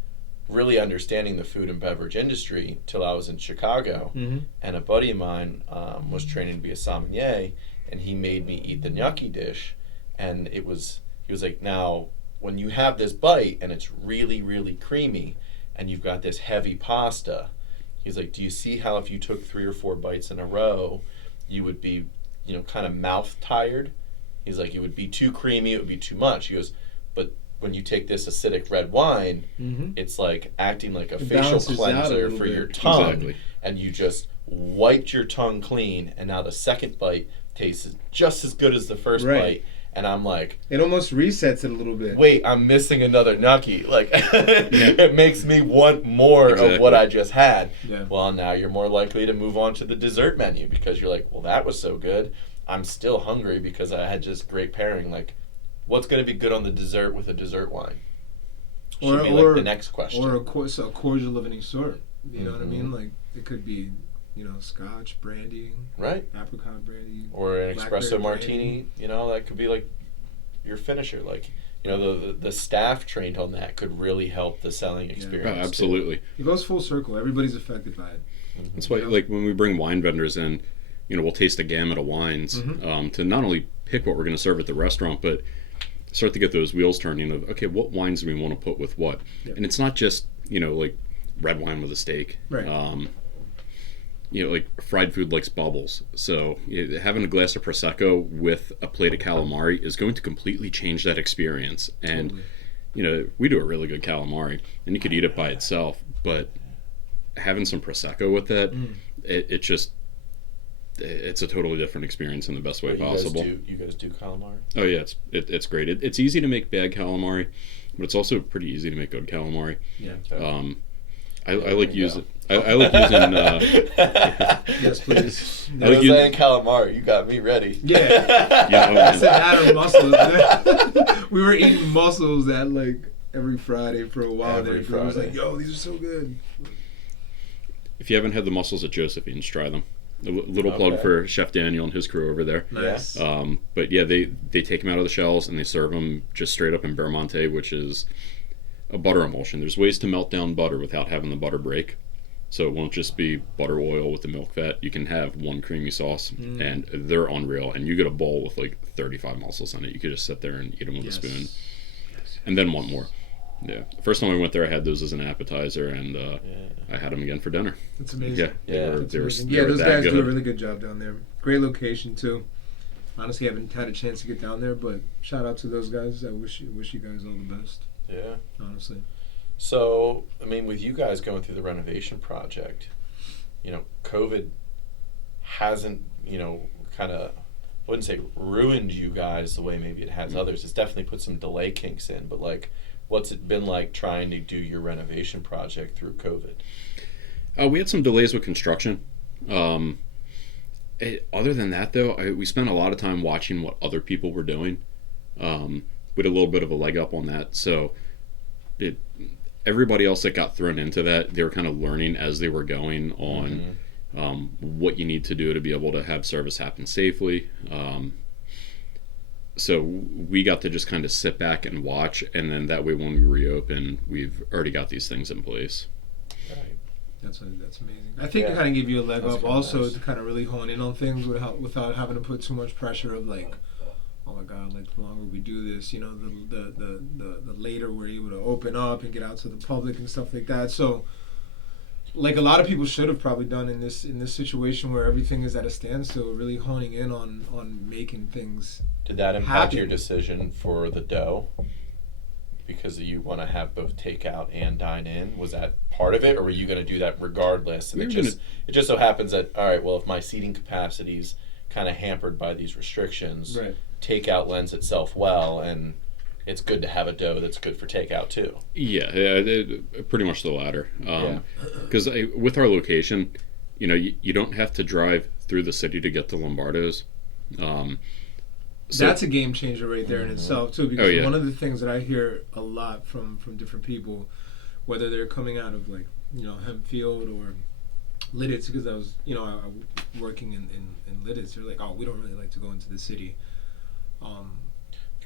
really understanding the food and beverage industry till I was in Chicago, and a buddy of mine was training to be a sommelier, and he made me eat the gnocchi dish, and he was like, now when you have this bite and it's really, really creamy, and you've got this heavy pasta, He's like, do you see how if you took 3 or 4 bites in a row, you would be, kind of mouth tired? He's like, it would be too creamy, it would be too much. He goes, but when you take this acidic red wine, it's like acting like a facial balances out a cleanser little for bit. your tongue. Exactly. And you just wiped your tongue clean, and now the second bite tastes just as good as the first Right. bite. And I'm like, It almost resets it a little bit. wait, I'm missing another gnocchi. Like, it makes me want more of what I just had. Yeah. Well, now you're more likely to move on to the dessert menu because you're like, well, that was so good. I'm still hungry because I had just great pairing. Like, what's going to be good on the dessert with a dessert wine? Should be like the next question. Or a cordial of any sort. You know what I mean? Like, it could be, scotch, brandy, right? apricot brandy. Or an blackberry espresso martini. brandy. That could be like your finisher. Like, the staff trained on that could really help the selling experience. Oh, absolutely. It goes full circle. Everybody's affected by it. That's why, like, when we bring wine vendors in, we'll taste a gamut of wines to not only pick what we're going to serve at the restaurant, but start to get those wheels turning of, okay, what wines do we want to put with what? Yep. And it's not just, like red wine with a steak. Right. Like fried food likes bubbles. So having a glass of Prosecco with a plate of calamari is going to completely change that experience. And, we do a really good calamari, and you could eat it by itself, but having some Prosecco with it, it's a totally different experience in the best way possible. You guys do calamari? Oh yeah, it's great. It's easy to make bad calamari, but it's also pretty easy to make good calamari. Yeah. Okay. I like using. I like using. Yes, please. I was saying calamari. You got me ready. Yeah. I said that or mussels. We were eating mussels at like every Friday for a while. Every I was Friday. like, yo, these are so good. If you haven't had the mussels at Josephine's, try them. A little plug for Chef Daniel and his crew over there. Nice. But yeah, they take them out of the shells and they serve them just straight up in Bermonte, which is a butter emulsion. There's ways to melt down butter without having the butter break. So it won't just be butter oil with the milk fat. You can have one creamy sauce, and they're unreal. And you get a bowl with like 35 mussels in it. You could just sit there and eat them with a spoon, and then want more. Yeah. First time I went there, I had those as an appetizer, and I had them again for dinner. That's amazing. Yeah, That's they were amazing. they were Those that guys good. do a really good job down there. Great location too. Honestly, I haven't had a chance to get down there, but shout out to those guys. I wish you guys all the best. Yeah. Honestly. So, I mean, with you guys going through the renovation project, COVID hasn't, kind of, I wouldn't say ruined you guys the way maybe it has others. It's definitely put some delay kinks in, but like, what's it been like trying to do your renovation project through COVID? We had some delays with construction. Other than that, though, we spent a lot of time watching what other people were doing. We had a little bit of a leg up on that. So everybody else that got thrown into that, they were kind of learning as they were going on what you need to do to be able to have service happen safely. So we got to just kind of sit back and watch, and then that way when we reopen, we've already got these things in place. Right. That's amazing. I think it kind of gave you a leg That's up kinda also nice. to kind of really hone in on things without having to put too much pressure of like, oh my God, like the longer we do this, the later we're able to open up and get out to the public and stuff like that. So, like a lot of people should have probably done in this situation where everything is at a standstill, really honing in on making things. Did that impact Happy. your decision for the dough? Because you want to have both takeout and dine in? Was that part of it, or were you going to do that regardless? And it just so happens that, all right, well, if my seating capacity's kind of hampered by these restrictions, Right. takeout lends itself well, and it's good to have a dough that's good for takeout too. Yeah, pretty much the latter. Yeah. Because with our location, you don't have to drive through the city to get to Lombardo's. So That's a game changer right there in itself too, because yeah. one of the things that I hear a lot from different people, whether they're coming out of like Hempfield or Lidditz, because I was working in Lidditz, they're like, oh, we don't really like to go into the city.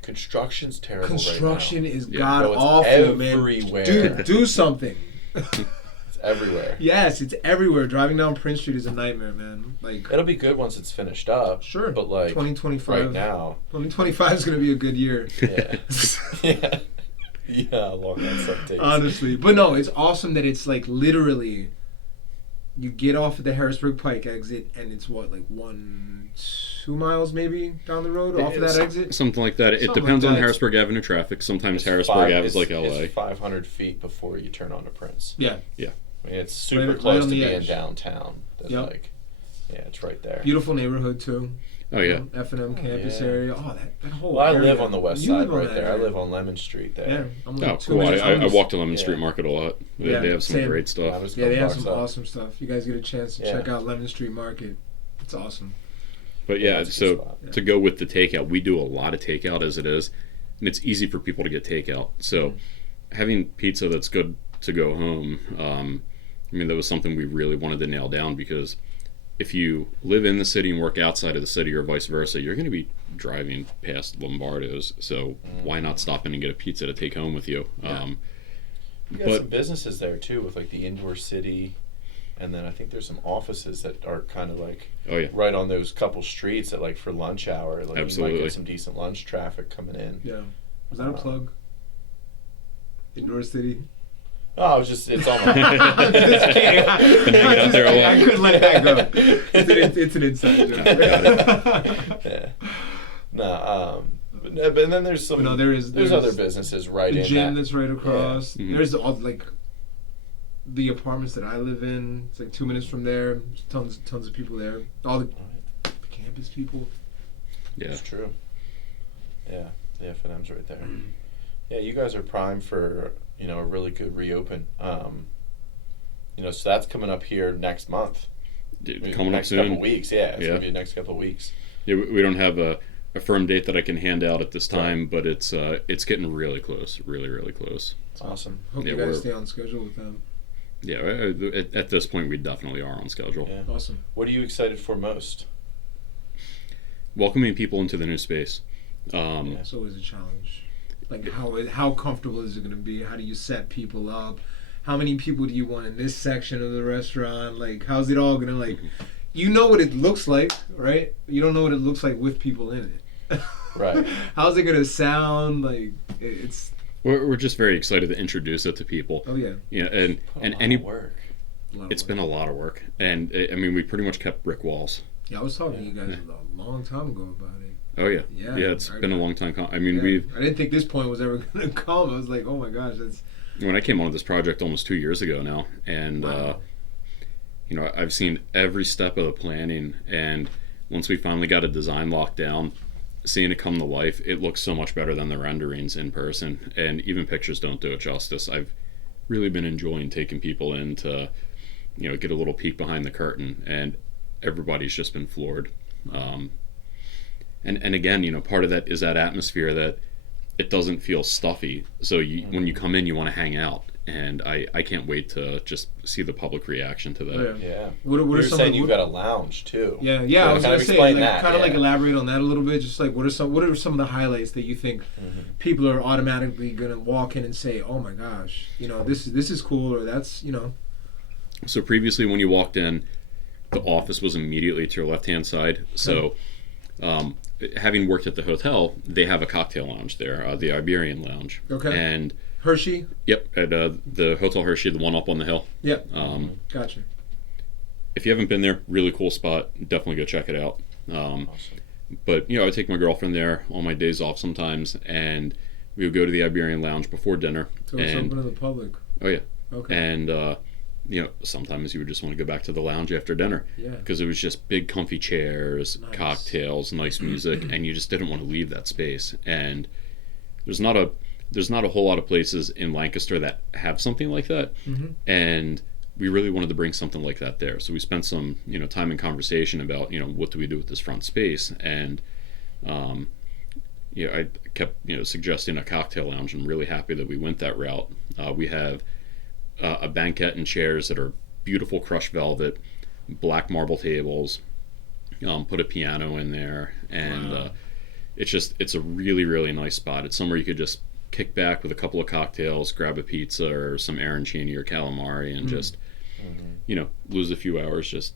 Construction's terrible Construction right now. is god No, it's awful, man. everywhere. Dude, do something. It's everywhere. Yes, it's everywhere. Driving down Prince Street is a nightmare, man. Like, It'll be good once it's finished up. sure, But like 2025. right now, 2025 is gonna be a good year. yeah. Yeah. Yeah, how long that stuff takes. Honestly, but no, it's awesome that it's like literally You get off at the Harrisburg Pike exit, and it's what, like 2 miles maybe down the road off of that exit? Something like that. It Something depends like on that. Harrisburg Avenue traffic. Sometimes It's Harrisburg Ave is like LA. It's 500 feet before you turn onto Prince. Yeah. Yeah. I mean, it's super Right close on to the being edge. downtown. That's Yep. like, yeah, it's right there. Beautiful neighborhood, too. Oh yeah. F&M campus yeah. area. Oh, that whole Well, I area. live on the west You side live on right that there. I area. live on Lemon Street there. Yeah. I'm Oh, like 2 cool. minutes. I walk to Lemon Yeah. Street Market a lot. Yeah, They have some same. great stuff. Yeah, they have $12 some up. awesome stuff. You guys get a chance to Yeah. check out Lemon Street Market. It's awesome. But yeah, that's a good so spot. to go with the takeout, we do a lot of takeout as it is, and it's easy for people to get takeout. So having pizza that's good to go home, I mean, that was something we really wanted to nail down, because if you live in the city and work outside of the city or vice versa, you're going to be driving past Lombardos. So why not stop in and get a pizza to take home with you? Yeah. You got some businesses there too, with like the indoor city, and then I think there's some offices that are kind of like Oh yeah. right on those couple streets that like for lunch hour, like you might Absolutely. get some decent lunch traffic coming in. Yeah. Was that a plug? Indoor City? Oh, I was just, it's on my Just kidding. Been hanging out there a lot. I couldn't let that go. It's an inside joke. Yeah. No, but then there's some. No, there's other businesses right the in gym that. that's right across. Yeah. Mhm. There's all like the apartments that I live in. It's like 2 minutes from there. There's tons of people there. All the campus people. Yeah. It's true. Yeah, the F&M's right there. Yeah, you guys are primed for a really good reopen. So that's coming up here next month. Coming up next soon. couple weeks. Yeah, it's Yeah. gonna be the next couple of weeks. Yeah, we don't have a firm date that I can hand out at this time, but it's getting really close, really, really close. It's awesome. Hope Yeah, you guys we're- stay on schedule with them. Yeah, at this point we definitely are on schedule. Yeah. Awesome. What are you excited for most? Welcoming people into the new space. Yeah. It's always a challenge. Like how comfortable is it going to be? How do you set people up? How many people do you want in this section of the restaurant? Like, how's it all going to like? You know what it looks like, right? You don't know what it looks like with people in it. Right. How's it going to sound? Like, it's. We're just very excited to introduce it to people. Oh yeah. Yeah, and A lot any of work. it's been a lot of work, and I mean we pretty much kept brick walls. Yeah, I was talking to you guys a long time ago about it. Oh yeah, Yeah, It's been a long time. I mean, Yeah. I didn't think this point was ever going to come. I was like, oh my gosh, that's. when I came on this project almost 2 years ago now, and Wow. I've seen every step of the planning, and once we finally got a design locked down, seeing it come to life, it looks so much better than the renderings in person, and even pictures don't do it justice. I've really been enjoying taking people in to get a little peek behind the curtain, and everybody's just been floored. And again, part of that is that atmosphere that it doesn't feel stuffy. So when you come in, you want to hang out, and I can't wait to just see the public reaction to that. Oh, yeah. Yeah. What are You're some saying of, you've got a lounge too. Yeah, So I was kind gonna of say, explain like, that, kind of like yeah. elaborate on that a little bit. Just like, what are some of the highlights that you think people are automatically gonna walk in and say, oh my gosh, this is cool, or that's So previously, when you walked in, the office was immediately to your left-hand side. So, having worked at the hotel, they have a cocktail lounge there, the Iberian Lounge. Okay. And Hershey. yep, at the Hotel Hershey, the one up on the hill. Yep. Gotcha. If you haven't been there, really cool spot. Definitely go check it out. Awesome. But I take my girlfriend there on my days off sometimes, and we would go to the Iberian Lounge before dinner. So it's and open to the public. oh yeah, Okay. and sometimes you would just want to go back to the lounge after dinner. Yeah. Because it was just big comfy chairs, Nice. cocktails, nice music, and you just didn't want to leave that space. And there's not a whole lot of places in Lancaster that have something like that. Mm-hmm. And we really wanted to bring something like that there. So we spent some time in conversation about what do we do with this front space, and I kept suggesting a cocktail lounge. I'm really happy that we went that route. We have a banquette and chairs that are beautiful crushed velvet, black marble tables, put a piano in there, and Wow. it's a really, really nice spot. It's somewhere you could just kick back with a couple of cocktails, grab a pizza or some arancini or calamari, and just lose a few hours just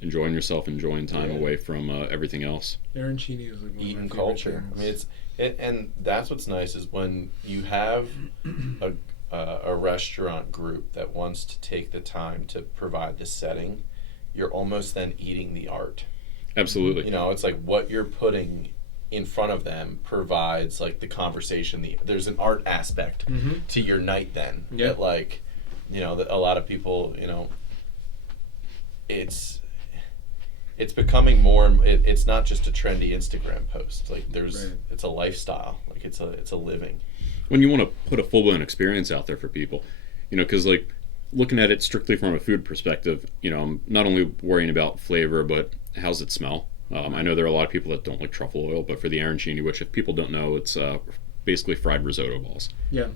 enjoying yourself, enjoying time Yeah. away from everything else. Arancini is like one of my Eating favorite culture. things. I mean, and that's what's nice is when you have a restaurant group that wants to take the time to provide the setting, you're almost then eating the art. Absolutely. You know, it's like what you're putting in front of them provides like the conversation. There's an art aspect to your night then. Yeah. That like, you know, that a lot of people, you know, it's becoming more. It's not just a trendy Instagram post. Like it's a lifestyle. Like it's a living. When you want to put a full-blown experience out there for people, you know, because like looking at it strictly from a food perspective, you know, I'm not only worrying about flavor, but how's it smell? I know there are a lot of people that don't like truffle oil, but for the arancini, which if people don't know, it's basically fried risotto balls. Yeah.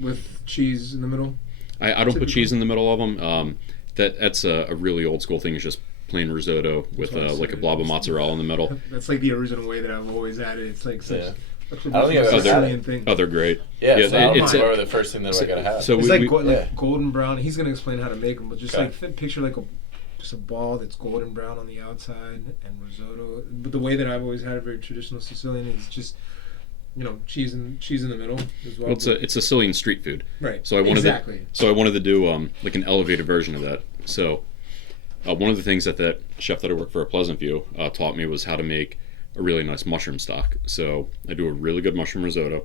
With cheese in the middle. I don't put cheese in the middle of them. That's a really old school thing. It's just plain risotto with like a blob of mozzarella in the middle. That's like the original way that I've always had it. It's like such. Yeah. I don't think I've ever had Sicilian it. thing. Oh, they're great. Yeah, Yeah, so it's probably the first thing that I gotta have. So It's we, like golden brown. He's gonna explain how to make them, but just Okay. like picture like just a ball that's golden brown on the outside and risotto. But the way that I've always had it, very traditional Sicilian, is just, you know, cheese in the middle as well. well, it's Sicilian street food. Right. So I wanted exactly. to do like an elevated version of that. So one of the things that chef that I worked for at Pleasant View taught me was how to make a really nice mushroom stock. So I do a really good mushroom risotto.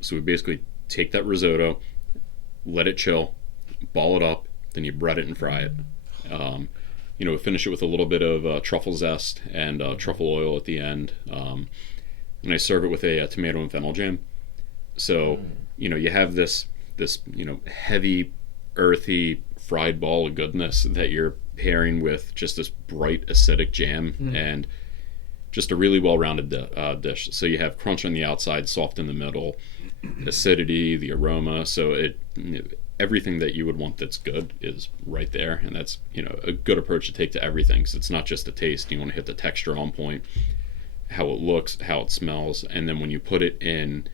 So we basically take that risotto, let it chill, ball it up, then you bread it and fry it. You know, finish it with a little bit of truffle zest and truffle oil at the end. And I serve it with a tomato and fennel jam. So, you know, you have this you know, heavy, earthy, fried ball of goodness that you're pairing with just this bright, acidic jam and just a really well-rounded dish. So you have crunch on the outside, soft in the middle, acidity, the aroma. So everything that you would want that's good is right there, and that's, you know, a good approach to take to everything. Because it's not just the taste; you want to hit the texture on point, how it looks, how it smells, and then when you put it in,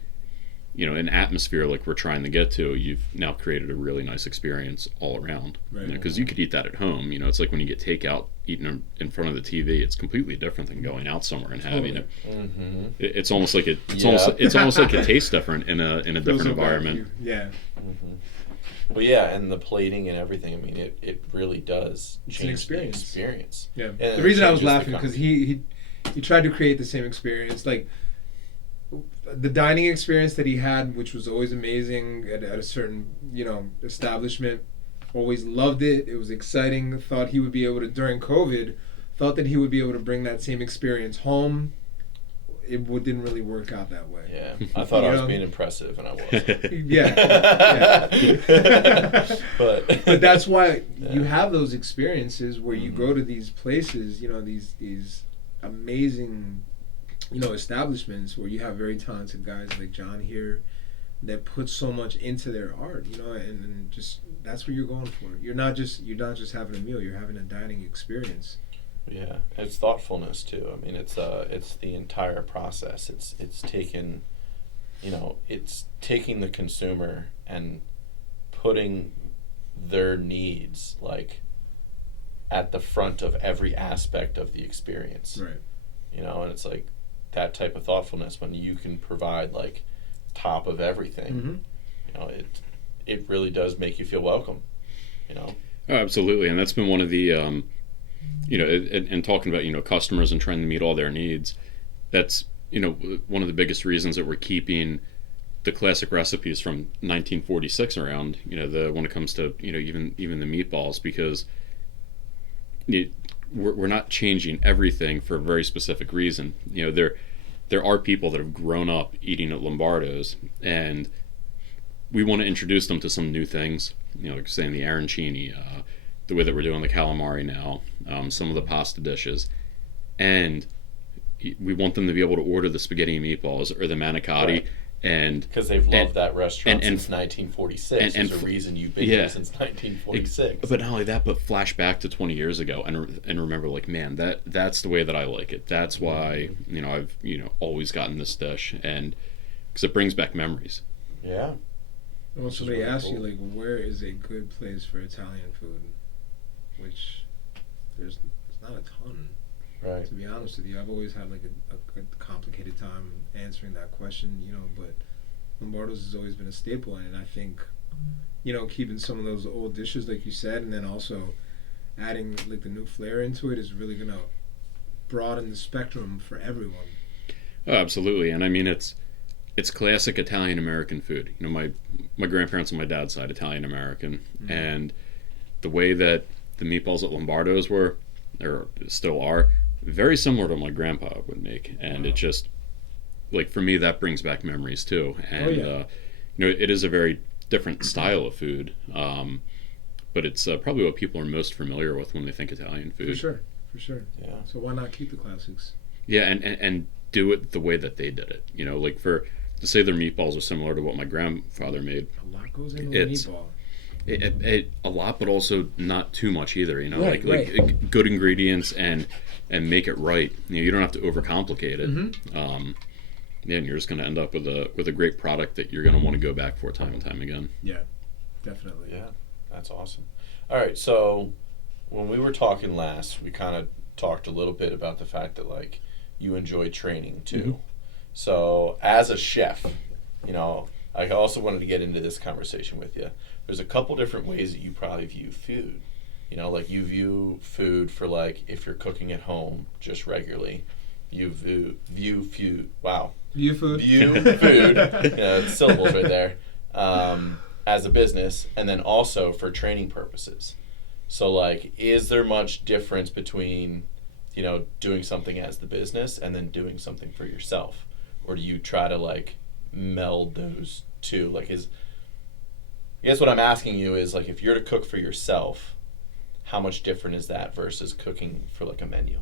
you know, an atmosphere like we're trying to get to, you've now created a really nice experience all around. Right. Because you could eat that at home. You know, it's like when you get takeout, eating in front of the TV. It's completely different than going out somewhere and having it. It's almost like it's almost like it tastes different in a different environment. Yeah. Well, yeah, and the plating and everything. I mean, it really does change an experience. the experience. Yeah. And The reason I was changes the laughing because he tried to create the same experience, like the dining experience that he had, which was always amazing at a certain, you know, establishment. Always loved it. It was exciting. Thought he would be able to, during COVID, thought that he would be able to bring that same experience home. Didn't really work out that way. Yeah, I thought I was know? being impressive, and I wasn't. Yeah. But that's why Yeah. you have those experiences where you go to these places, you know, these amazing, you know, establishments where you have very talented guys like John here that put so much into their art, you know, and just that's what you're going for. You're not just having a meal, you're having a dining experience. Yeah, it's thoughtfulness too. I mean, it's the entire process. It's taking, you know, it's taking the consumer and putting their needs like at the front of every aspect of the experience. Right. You know, and it's like that type of thoughtfulness when you can provide like top of everything. You know, it really does make you feel welcome. You know. Oh, absolutely, and that's been one of the you know, and talking about, you know, customers and trying to meet all their needs. That's, you know, one of the biggest reasons that we're keeping the classic recipes from 1946 around. You know, when it comes to, you know, even the meatballs, because we're not changing everything for a very specific reason. You know, there are people that have grown up eating at Lombardo's, and we want to introduce them to some new things. You know, like saying the arancini, the way that we're doing the calamari now, some of the pasta dishes, and we want them to be able to order the spaghetti and meatballs or the manicotti. Right. And because they've loved that restaurant and since 1946. and There's a reason you've been yeah. here since 1946. But not only that, but flash back to 20 years ago and remember, like, man, that's the way that I like it. That's why, you know, I've, you know, always gotten this dish, and because it brings back memories. Yeah. Well, so It's they really ask cool. you, like, where is a good place for Italian food? Which there's not a ton. Right. To be honest with you, I've always had like a complicated time answering that question, you know. But Lombardo's has always been a staple, and I think, keeping some of those old dishes like you said, and then also adding like the new flair into it is really gonna broaden the spectrum for everyone. Oh, absolutely. And I mean, it's classic Italian American food. My grandparents on my dad's side Italian American, and the way that the meatballs at Lombardo's were, or still are, very similar to what my grandpa would make. And it just, like, for me, that brings back memories too. And it is a very different style of food, but it's probably what people are most familiar with when they think Italian food. For sure. Yeah. So why not keep the classics? Yeah, and do it the way that they did it. Like to say their meatballs are similar to what my grandfather made. A lot goes into a meatball. A lot, but also not too much either. Right. Like good ingredients and make it right. You don't have to overcomplicate it. And you're just going to end up with a great product that you're going to want to go back for time and time again. Yeah, definitely. Yeah, that's awesome. All right, so when we were talking last, we kind of talked a little bit about the fact that like you enjoy training too. So as a chef, I also wanted to get into this conversation with you. There's a couple different ways that you probably view food. Like you view food for like if you're cooking at home just regularly. You view food. Wow. View food. View food. It's syllables right there. As a business, and then also for training purposes. So like, is there much difference between, doing something as the business and then doing something for yourself? Or do you try to like meld those two? Like I guess what I'm asking you is like, if you're to cook for yourself, how much different is that versus cooking for like a menu?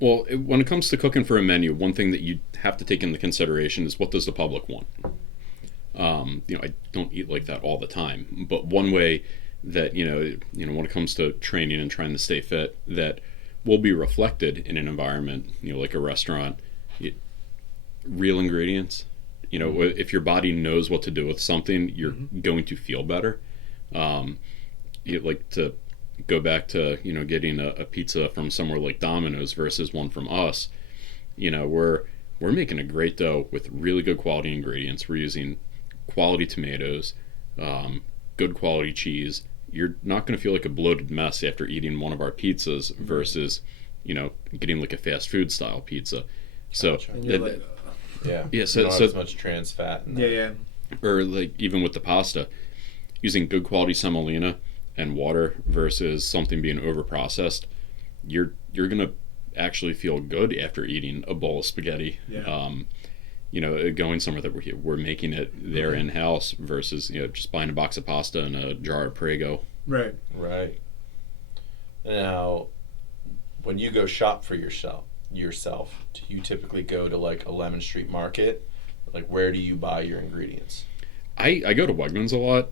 Well, when it comes to cooking for a menu, one thing that you have to take into consideration is what does the public want? I don't eat like that all the time, but one way that, when it comes to training and trying to stay fit, that will be reflected in an environment, like a restaurant, real ingredients. If your body knows what to do with something, you're going to feel better. Like to go back to, getting a pizza from somewhere like Domino's versus one from us, we're making a great dough with really good quality ingredients. We're using quality tomatoes, good quality cheese. You're not going to feel like a bloated mess after eating one of our pizzas versus, getting like a fast food style pizza. So, Gotcha. Yeah. So not as much trans fat. Or like even with the pasta, using good quality semolina and water versus something being over processed, you're gonna actually feel good after eating a bowl of spaghetti. Going somewhere that we're making it there in house versus just buying a box of pasta and a jar of Prego. Right. Now, when you go shop for yourself, do you typically go to like a Lemon Street market? Like, where do you buy your ingredients? I go to Wegmans a lot.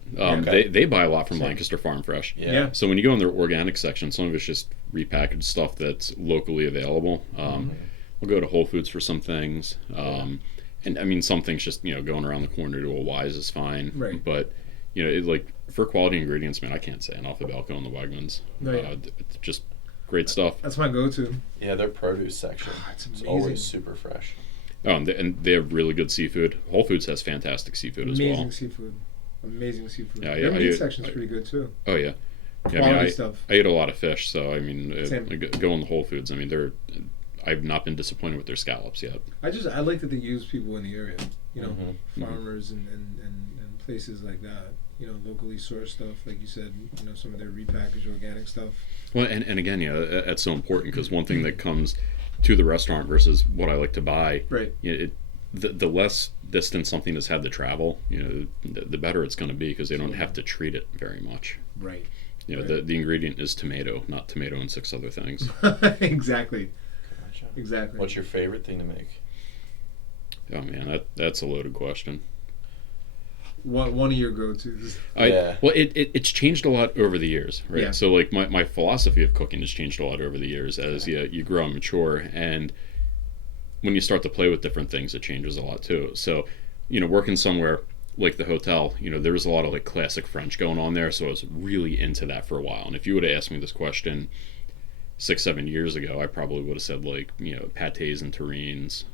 They buy a lot from Lancaster Farm Fresh. Yeah. So when you go in their organic section, some of it's just repackaged stuff that's locally available. We'll go to Whole Foods for some things. And I mean, some things just, going around the corner to a Wise is fine. Right. But, like for quality ingredients, man, I can't say enough about going to Wegmans. It's just great stuff. That's my go-to. Yeah, their produce section. It's always super fresh. Oh, and they have really good seafood. Whole Foods has fantastic seafood as well. Amazing seafood. Yeah, their meat section's pretty good too. Oh yeah. Quality stuff. I eat a lot of fish, so I mean, go in the Whole Foods. I mean, I've not been disappointed with their scallops yet. I like that they use people in the area, farmers and places like that. Locally sourced stuff, like you said. Some of their repackaged organic stuff. Well, and again, that's so important because one thing that comes to the restaurant versus what I like to buy, right? The less distance something has had to travel, the better it's going to be because they don't have to treat it very much. Right. The ingredient is tomato, not tomato and 6 other things. Exactly. Gotcha. Exactly. What's your favorite thing to make? Oh man, that's a loaded question. One of your go-tos. Well, it's changed a lot over the years, right? Yeah. So like my philosophy of cooking has changed a lot over the years as you grow and mature, and when you start to play with different things, it changes a lot too. So, working somewhere like the hotel, there was a lot of like classic French going on there, so I was really into that for a while. And if you would have asked me this question 6-7 years ago, I probably would have said like, pates and terrines.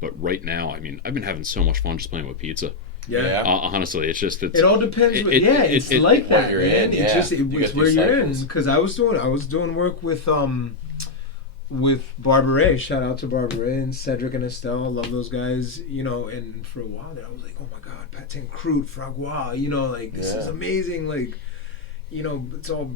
But right now, I mean, I've been having so much fun just playing with pizza. Yeah. Honestly, it's just It all depends. It's like what that, you're man. in, yeah. It's where you're in. Because I was doing work with Barbara. Shout out to Barbara and Cedric and Estelle. I love those guys. And for a while there, I was like, oh my god, patin croûte, fragua. Like this is amazing. Like, it's all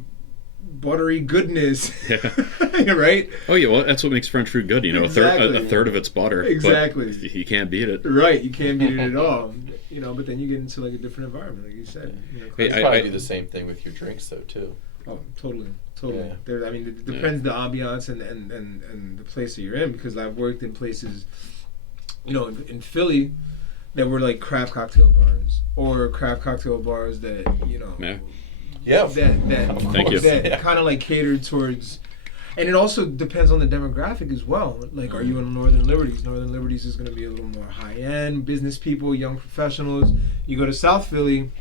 buttery goodness. Yeah. Right? Oh yeah, well that's what makes French food good. Exactly. A third of it's butter. Exactly. But you can't beat it. Right, you can't beat it at all. But then you get into like a different environment, like you said. It's probably do the same thing with your drinks though too. Oh, totally. Yeah. It depends the ambiance and the place that you're in, because I've worked in places, in Philly, that were like craft cocktail bars, or craft cocktail bars that Yeah. Thank you. That kind of like catered towards, and it also depends on the demographic as well. Like, are you in Northern Liberties? Northern Liberties is going to be a little more high end, business people, young professionals. You go to South Philly,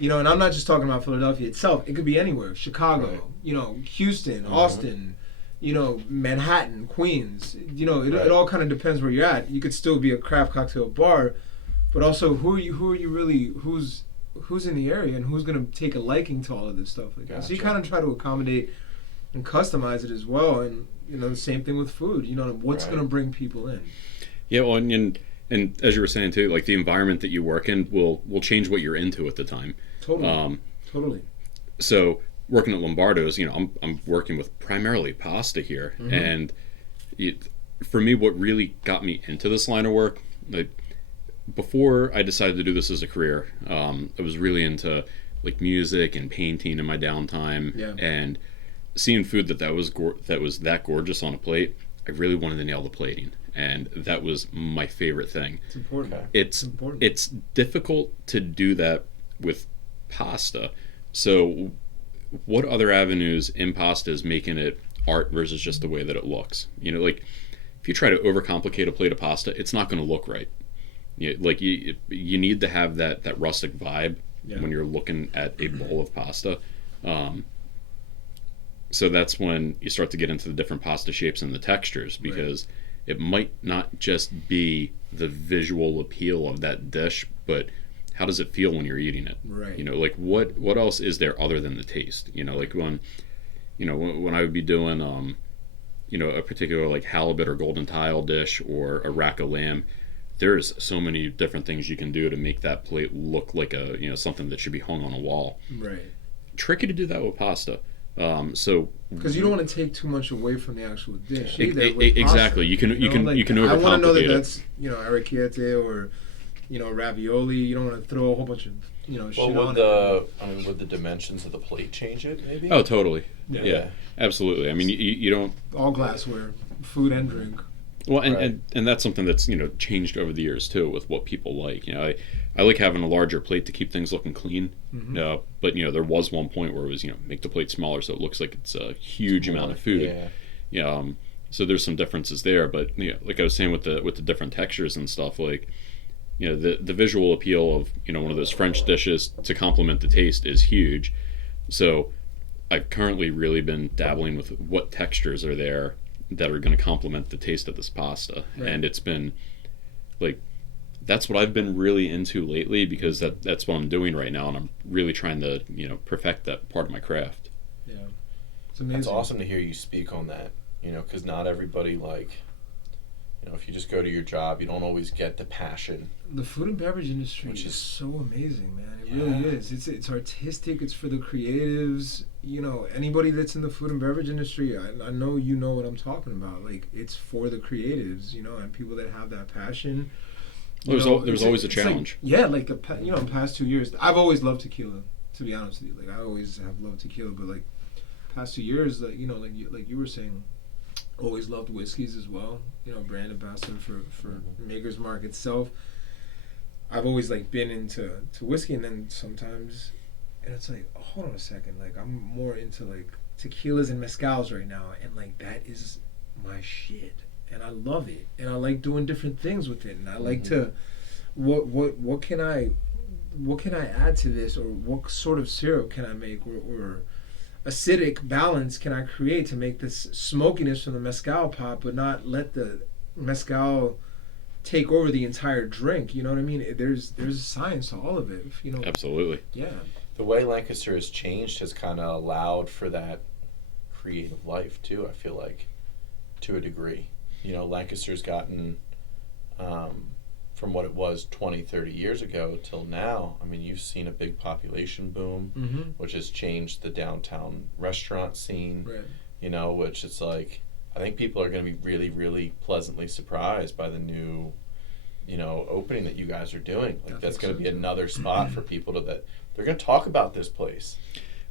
and I'm not just talking about Philadelphia itself. It could be anywhere. Chicago, Houston, Austin, Manhattan, Queens. It all kind of depends where you're at. You could still be a craft cocktail bar, but also who are you really, who's in the area and who's going to take a liking to all of this stuff like that. So you kind of try to accommodate and customize it as well. And the same thing with food. What's going to bring people in. Yeah, well, and as you were saying too, like the environment that you work in will change what you're into at the time. Totally. So working at Lombardo's, I'm working with primarily pasta here, and for me, what really got me into this line of work, like, before I decided to do this as a career, I was really into like music and painting in my downtime, and seeing food that was that gorgeous on a plate. I really wanted to nail the plating, and that was my favorite thing. It's important. It's difficult to do that with pasta. So what other avenues in pasta is making it art versus just the way that it looks? Like if you try to overcomplicate a plate of pasta, it's not going to look right. You need to have that rustic vibe when you're looking at a bowl of pasta. So that's when you start to get into the different pasta shapes and the textures, because it might not just be the visual appeal of that dish, but how does it feel when you're eating it? Right. Like what else is there other than the taste? Like when I would be doing a particular like halibut or golden tile dish or a rack of lamb, there's so many different things you can do to make that plate look like something that should be hung on a wall. Right. Tricky to do that with pasta. Because you don't want to take too much away from the actual dish either. Exactly. You can overcomplicate I want to know that it. that's arrachidete or ravioli. You don't want to throw a whole bunch of shit on it. Would the dimensions of the plate change it? Maybe. Oh, totally. Yeah, absolutely. I mean, you don't all glassware, food and drink. Well, and that's something that's changed over the years too with what people like. I like having a larger plate to keep things looking clean. But there was one point where it was make the plate smaller so it looks like it's a huge amount of food. So there's some differences there. But like I was saying with the different textures and stuff, like the visual appeal of one of those French dishes to complement the taste is huge. So I've currently really been dabbling with what textures are there that are going to complement the taste of this pasta, and it's been like that's what I've been really into lately, because that's what I'm doing right now, and I'm really trying to perfect that part of my craft. Yeah, it's amazing. It's awesome to hear you speak on that, because not everybody if you just go to your job, you don't always get the passion. The food and beverage industry is so amazing, man. It really is. It's artistic. It's for the creatives. Anybody that's in the food and beverage industry, I know you know what I'm talking about. Like, it's for the creatives, and people that have that passion. There's always a challenge. The past 2 years, I've always loved tequila. To be honest with you, like I always have loved tequila, but like past 2 years, like you were saying. Always loved whiskeys as well, brand ambassador for Maker's Mark itself. I've always been into whiskey, and then sometimes, and it's like, oh, hold on a second, I'm more into tequilas and mezcals right now, and that is my shit, and I love it, and I like doing different things with it, and I like to, what can I add to this, or what sort of syrup can I make, or acidic balance can I create to make this smokiness from the mezcal pop, but not let the mezcal take over the entire drink? You know what I mean? There's a science to all of it. You know. Absolutely. Yeah. The way Lancaster has changed has kind of allowed for that creative life too. I feel like, to a degree, Lancaster's gotten from what it was 20, 30 years ago till now. I mean, you've seen a big population boom, Mm-hmm. which has changed the downtown restaurant scene. Right. Which it's like, I think people are going to be really, really pleasantly surprised by the new, opening that you guys are doing. Like, that's going to be another spot for people that they're going to talk about this place.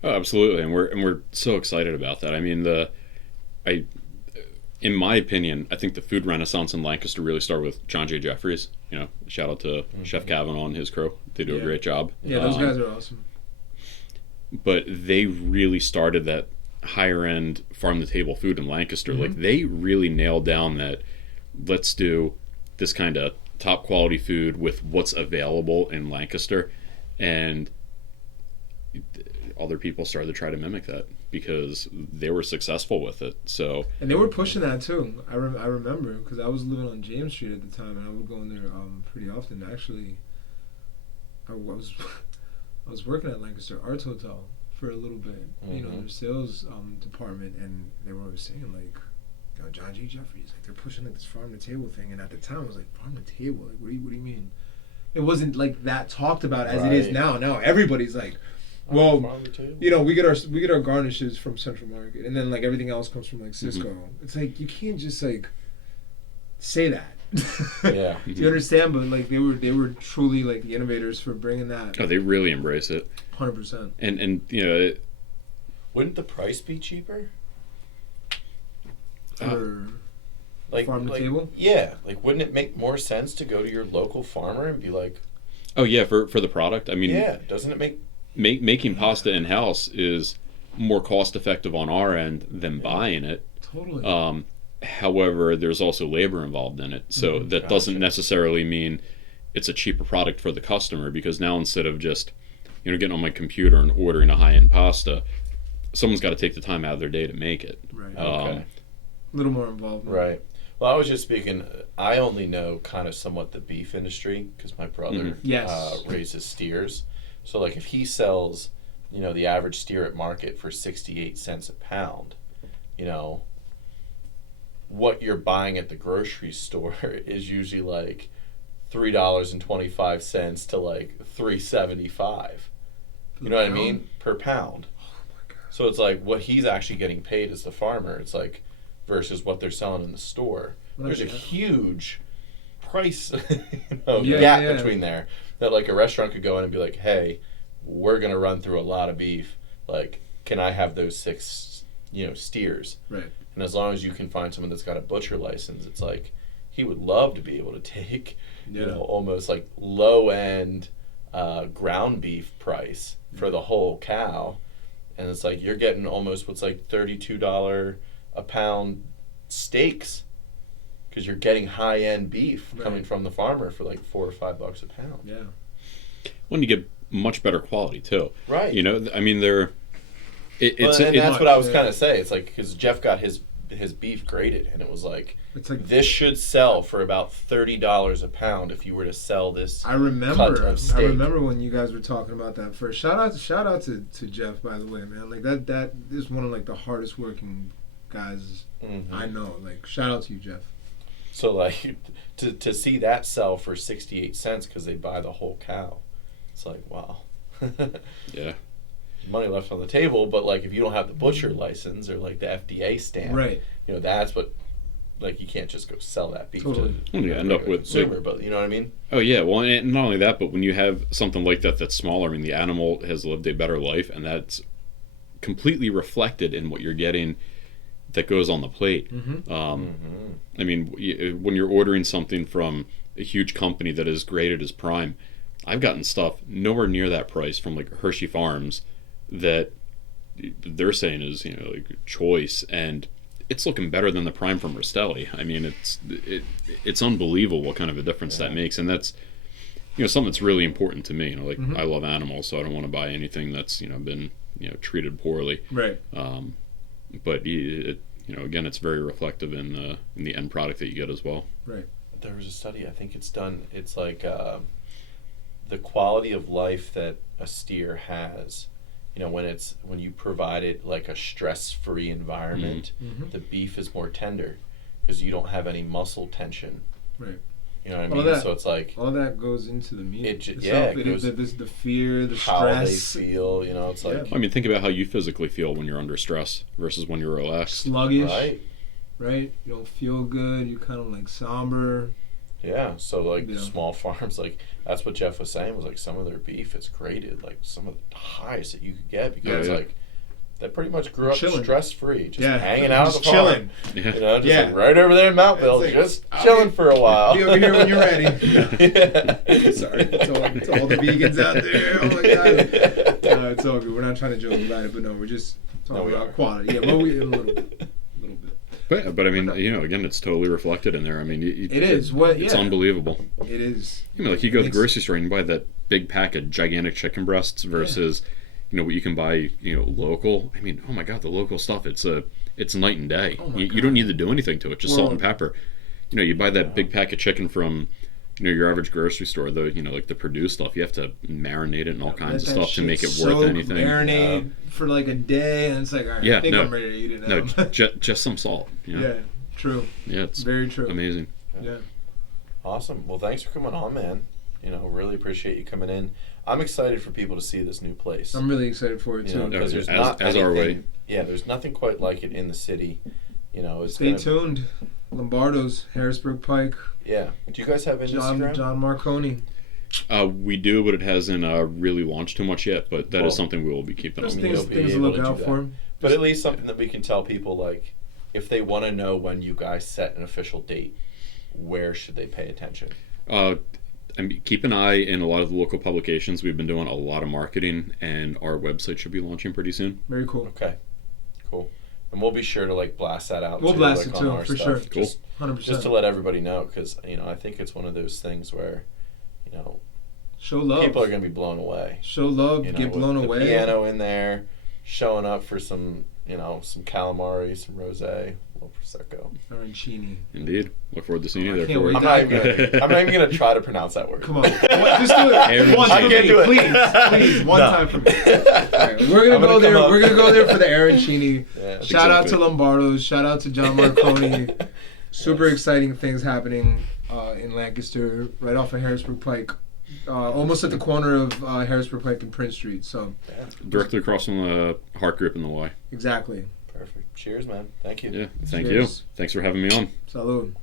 Oh, absolutely, and we're so excited about that. I mean, in my opinion, I think the food renaissance in Lancaster really started with John J. Jeffries. Shout out to Chef Kavanaugh and his crew. They do a great job. Yeah, those guys are awesome. But they really started that higher end farm to table food in Lancaster. Mm-hmm. Like, they really nailed down that let's do this kind of top quality food with what's available in Lancaster, and other people started to try to mimic that because they were successful with it. So, and they were pushing that too. I remember because I was living on James Street at the time, and I would go in there pretty often. Actually, I was working at Lancaster Arts Hotel for a little bit. Mm-hmm. Their sales department, and they were always saying like, John G. Jeffries, like, they're pushing like this farm to table thing, and at the time I was like, farm to table, like, what do you mean? It wasn't like that talked about as it is now. Now everybody's like, well, we get our garnishes from Central Market, and then like everything else comes from like Cisco. Mm-hmm. It's like you can't just like say that. Yeah. Do you understand? But like they were truly like the innovators for bringing that. Oh, they really embrace it. 100%. And wouldn't the price be cheaper? For like farm to table? Yeah. Like, wouldn't it make more sense to go to your local farmer and be like, oh yeah, for the product? I mean, yeah, doesn't it make making pasta in house is more cost effective on our end than buying it. Totally. However, there's also labor involved in it, so that doesn't necessarily mean it's a cheaper product for the customer, because now instead of just getting on my computer and ordering a high-end pasta, someone's got to take the time out of their day to make it. Right. Okay. A little more involved. Right. Well, I was just speaking, I only know kind of somewhat the beef industry because my brother raises steers. So, like, if he sells, the average steer at market for 68 cents a pound, what you're buying at the grocery store is usually like $3.25 to like $3.75. You know what I mean? Per pound. Oh my God. So it's like what he's actually getting paid as the farmer. It's like versus what they're selling in the store. There's a huge price gap between there that like a restaurant could go in and be like, hey, we're gonna run through a lot of beef. Like, can I have those 6, steers? Right. And as long as you can find someone that's got a butcher license, it's like he would love to be able to take, almost like low end ground beef price for the whole cow, and it's like you're getting almost what's like $32 a pound steaks because you're getting high end beef coming from the farmer for like $4 or $5 a pound. Yeah. When you get much better quality too. Right. I mean, they're. That's what I was kind of saying. It's like because Jeff got his beef graded, and it was like, this should sell for about $30 a pound if you were to sell this. I remember. Cut of steak. I remember when you guys were talking about that first. Shout out to Jeff, by the way, man. Like that is one of like the hardest working guys I know. Like, shout out to you, Jeff. So like to see that sell for 68 cents because they buy the whole cow, it's like, wow. Yeah. Money left on the table, but like if you don't have the butcher license or like the FDA stamp, right? That's what, like, you can't just go sell that beef to end up with consumer, but you know what I mean? Oh yeah, well, and not only that, but when you have something like that that's smaller, I mean, the animal has lived a better life, and that's completely reflected in what you're getting that goes on the plate. I mean, when you're ordering something from a huge company that is graded as prime, I've gotten stuff nowhere near that price from like Hershey Farms that they're saying is like choice, and it's looking better than the prime from Rastelli. I mean, it's unbelievable what kind of a difference that makes, and that's something that's really important to me. Like, I love animals, so I don't want to buy anything that's been treated poorly. Right. But again, it's very reflective in the end product that you get as well. Right. There was a study, I think it's done, it's like the quality of life that a steer has, when you provide it like a stress-free environment, the beef is more tender because you don't have any muscle tension. Right. You know what I mean? So it's like all that goes into the meat. It goes the fear, the how stress. they feel. It's like I mean, think about how you physically feel when you're under stress versus when you're relaxed. Sluggish. Right. You don't feel good. You're kind of like somber. Yeah. So like small farms, like that's what Jeff was saying, was like some of their beef is graded like some of the highest that you could get because like they pretty much grew up stress-free, just hanging out at the chilling. Farm. Like right over there in Mountville, like, just chilling for a while. Be over here when you're ready. Sorry, to all the vegans out there. Oh my God. It's all good. We're not trying to joke about it, but no, we're just talking about quality. Yeah, well, we a little bit. But I mean, again, it's totally reflected in there. I mean, it is. It's unbelievable. It is. Like you go to the grocery store and you buy that big pack of gigantic chicken breasts versus, what you can buy, local. I mean, oh my God, the local stuff, it's night and day. You don't need to do anything to it, just salt and pepper. You buy that big pack of chicken from, your average grocery store, like the Purdue stuff, you have to marinate it and all kinds of stuff to make it worth anything. Marinate for like a day, and it's like, all right, I think I'm ready to eat it now. No, just some salt. Yeah, true. Yeah, it's very true. Amazing. Yeah. Awesome. Well, thanks for coming on, man. Really appreciate you coming in. I'm excited for people to see this new place. I'm really excited for it too. Because there's there's nothing quite like it in the city. Stay tuned. Lombardos, Harrisburg Pike. Yeah. Do you guys have Instagram? John Marconi. We do, but it hasn't really launched too much yet. But that is something we will be keeping on. There's things to look out for. But at least something that we can tell people, like, if they want to know when you guys set an official date, where should they pay attention? Keep an eye in a lot of the local publications. We've been doing a lot of marketing, and our website should be launching pretty soon. Very cool. Okay, cool. And we'll be sure to blast that out. We'll blast it too, for sure. Cool. 100%. Just to let everybody know, because I think it's one of those things where, show love. People are going to be blown away. Show love, get blown away. The piano in there, showing up for some some calamari, some rosé, a little prosecco. Arancini. Indeed. Look forward to seeing you there. Can't wait. I'm not even going to try to pronounce that word. Come on. Just do it. Once for me, please. One time for me. All right, we're going to go there. We're going to go there for the arancini. Yeah, shout out to Lombardos. Shout out to John Marconi. Super exciting things happening in Lancaster, right off of Harrisburg Pike. Almost at the corner of Harrisburg Pike and Prince Street. So directly across from the Heart Group in the Y. Exactly. Perfect. Cheers, man. Thank you. Yeah, thank you. Thanks for having me on. Salud.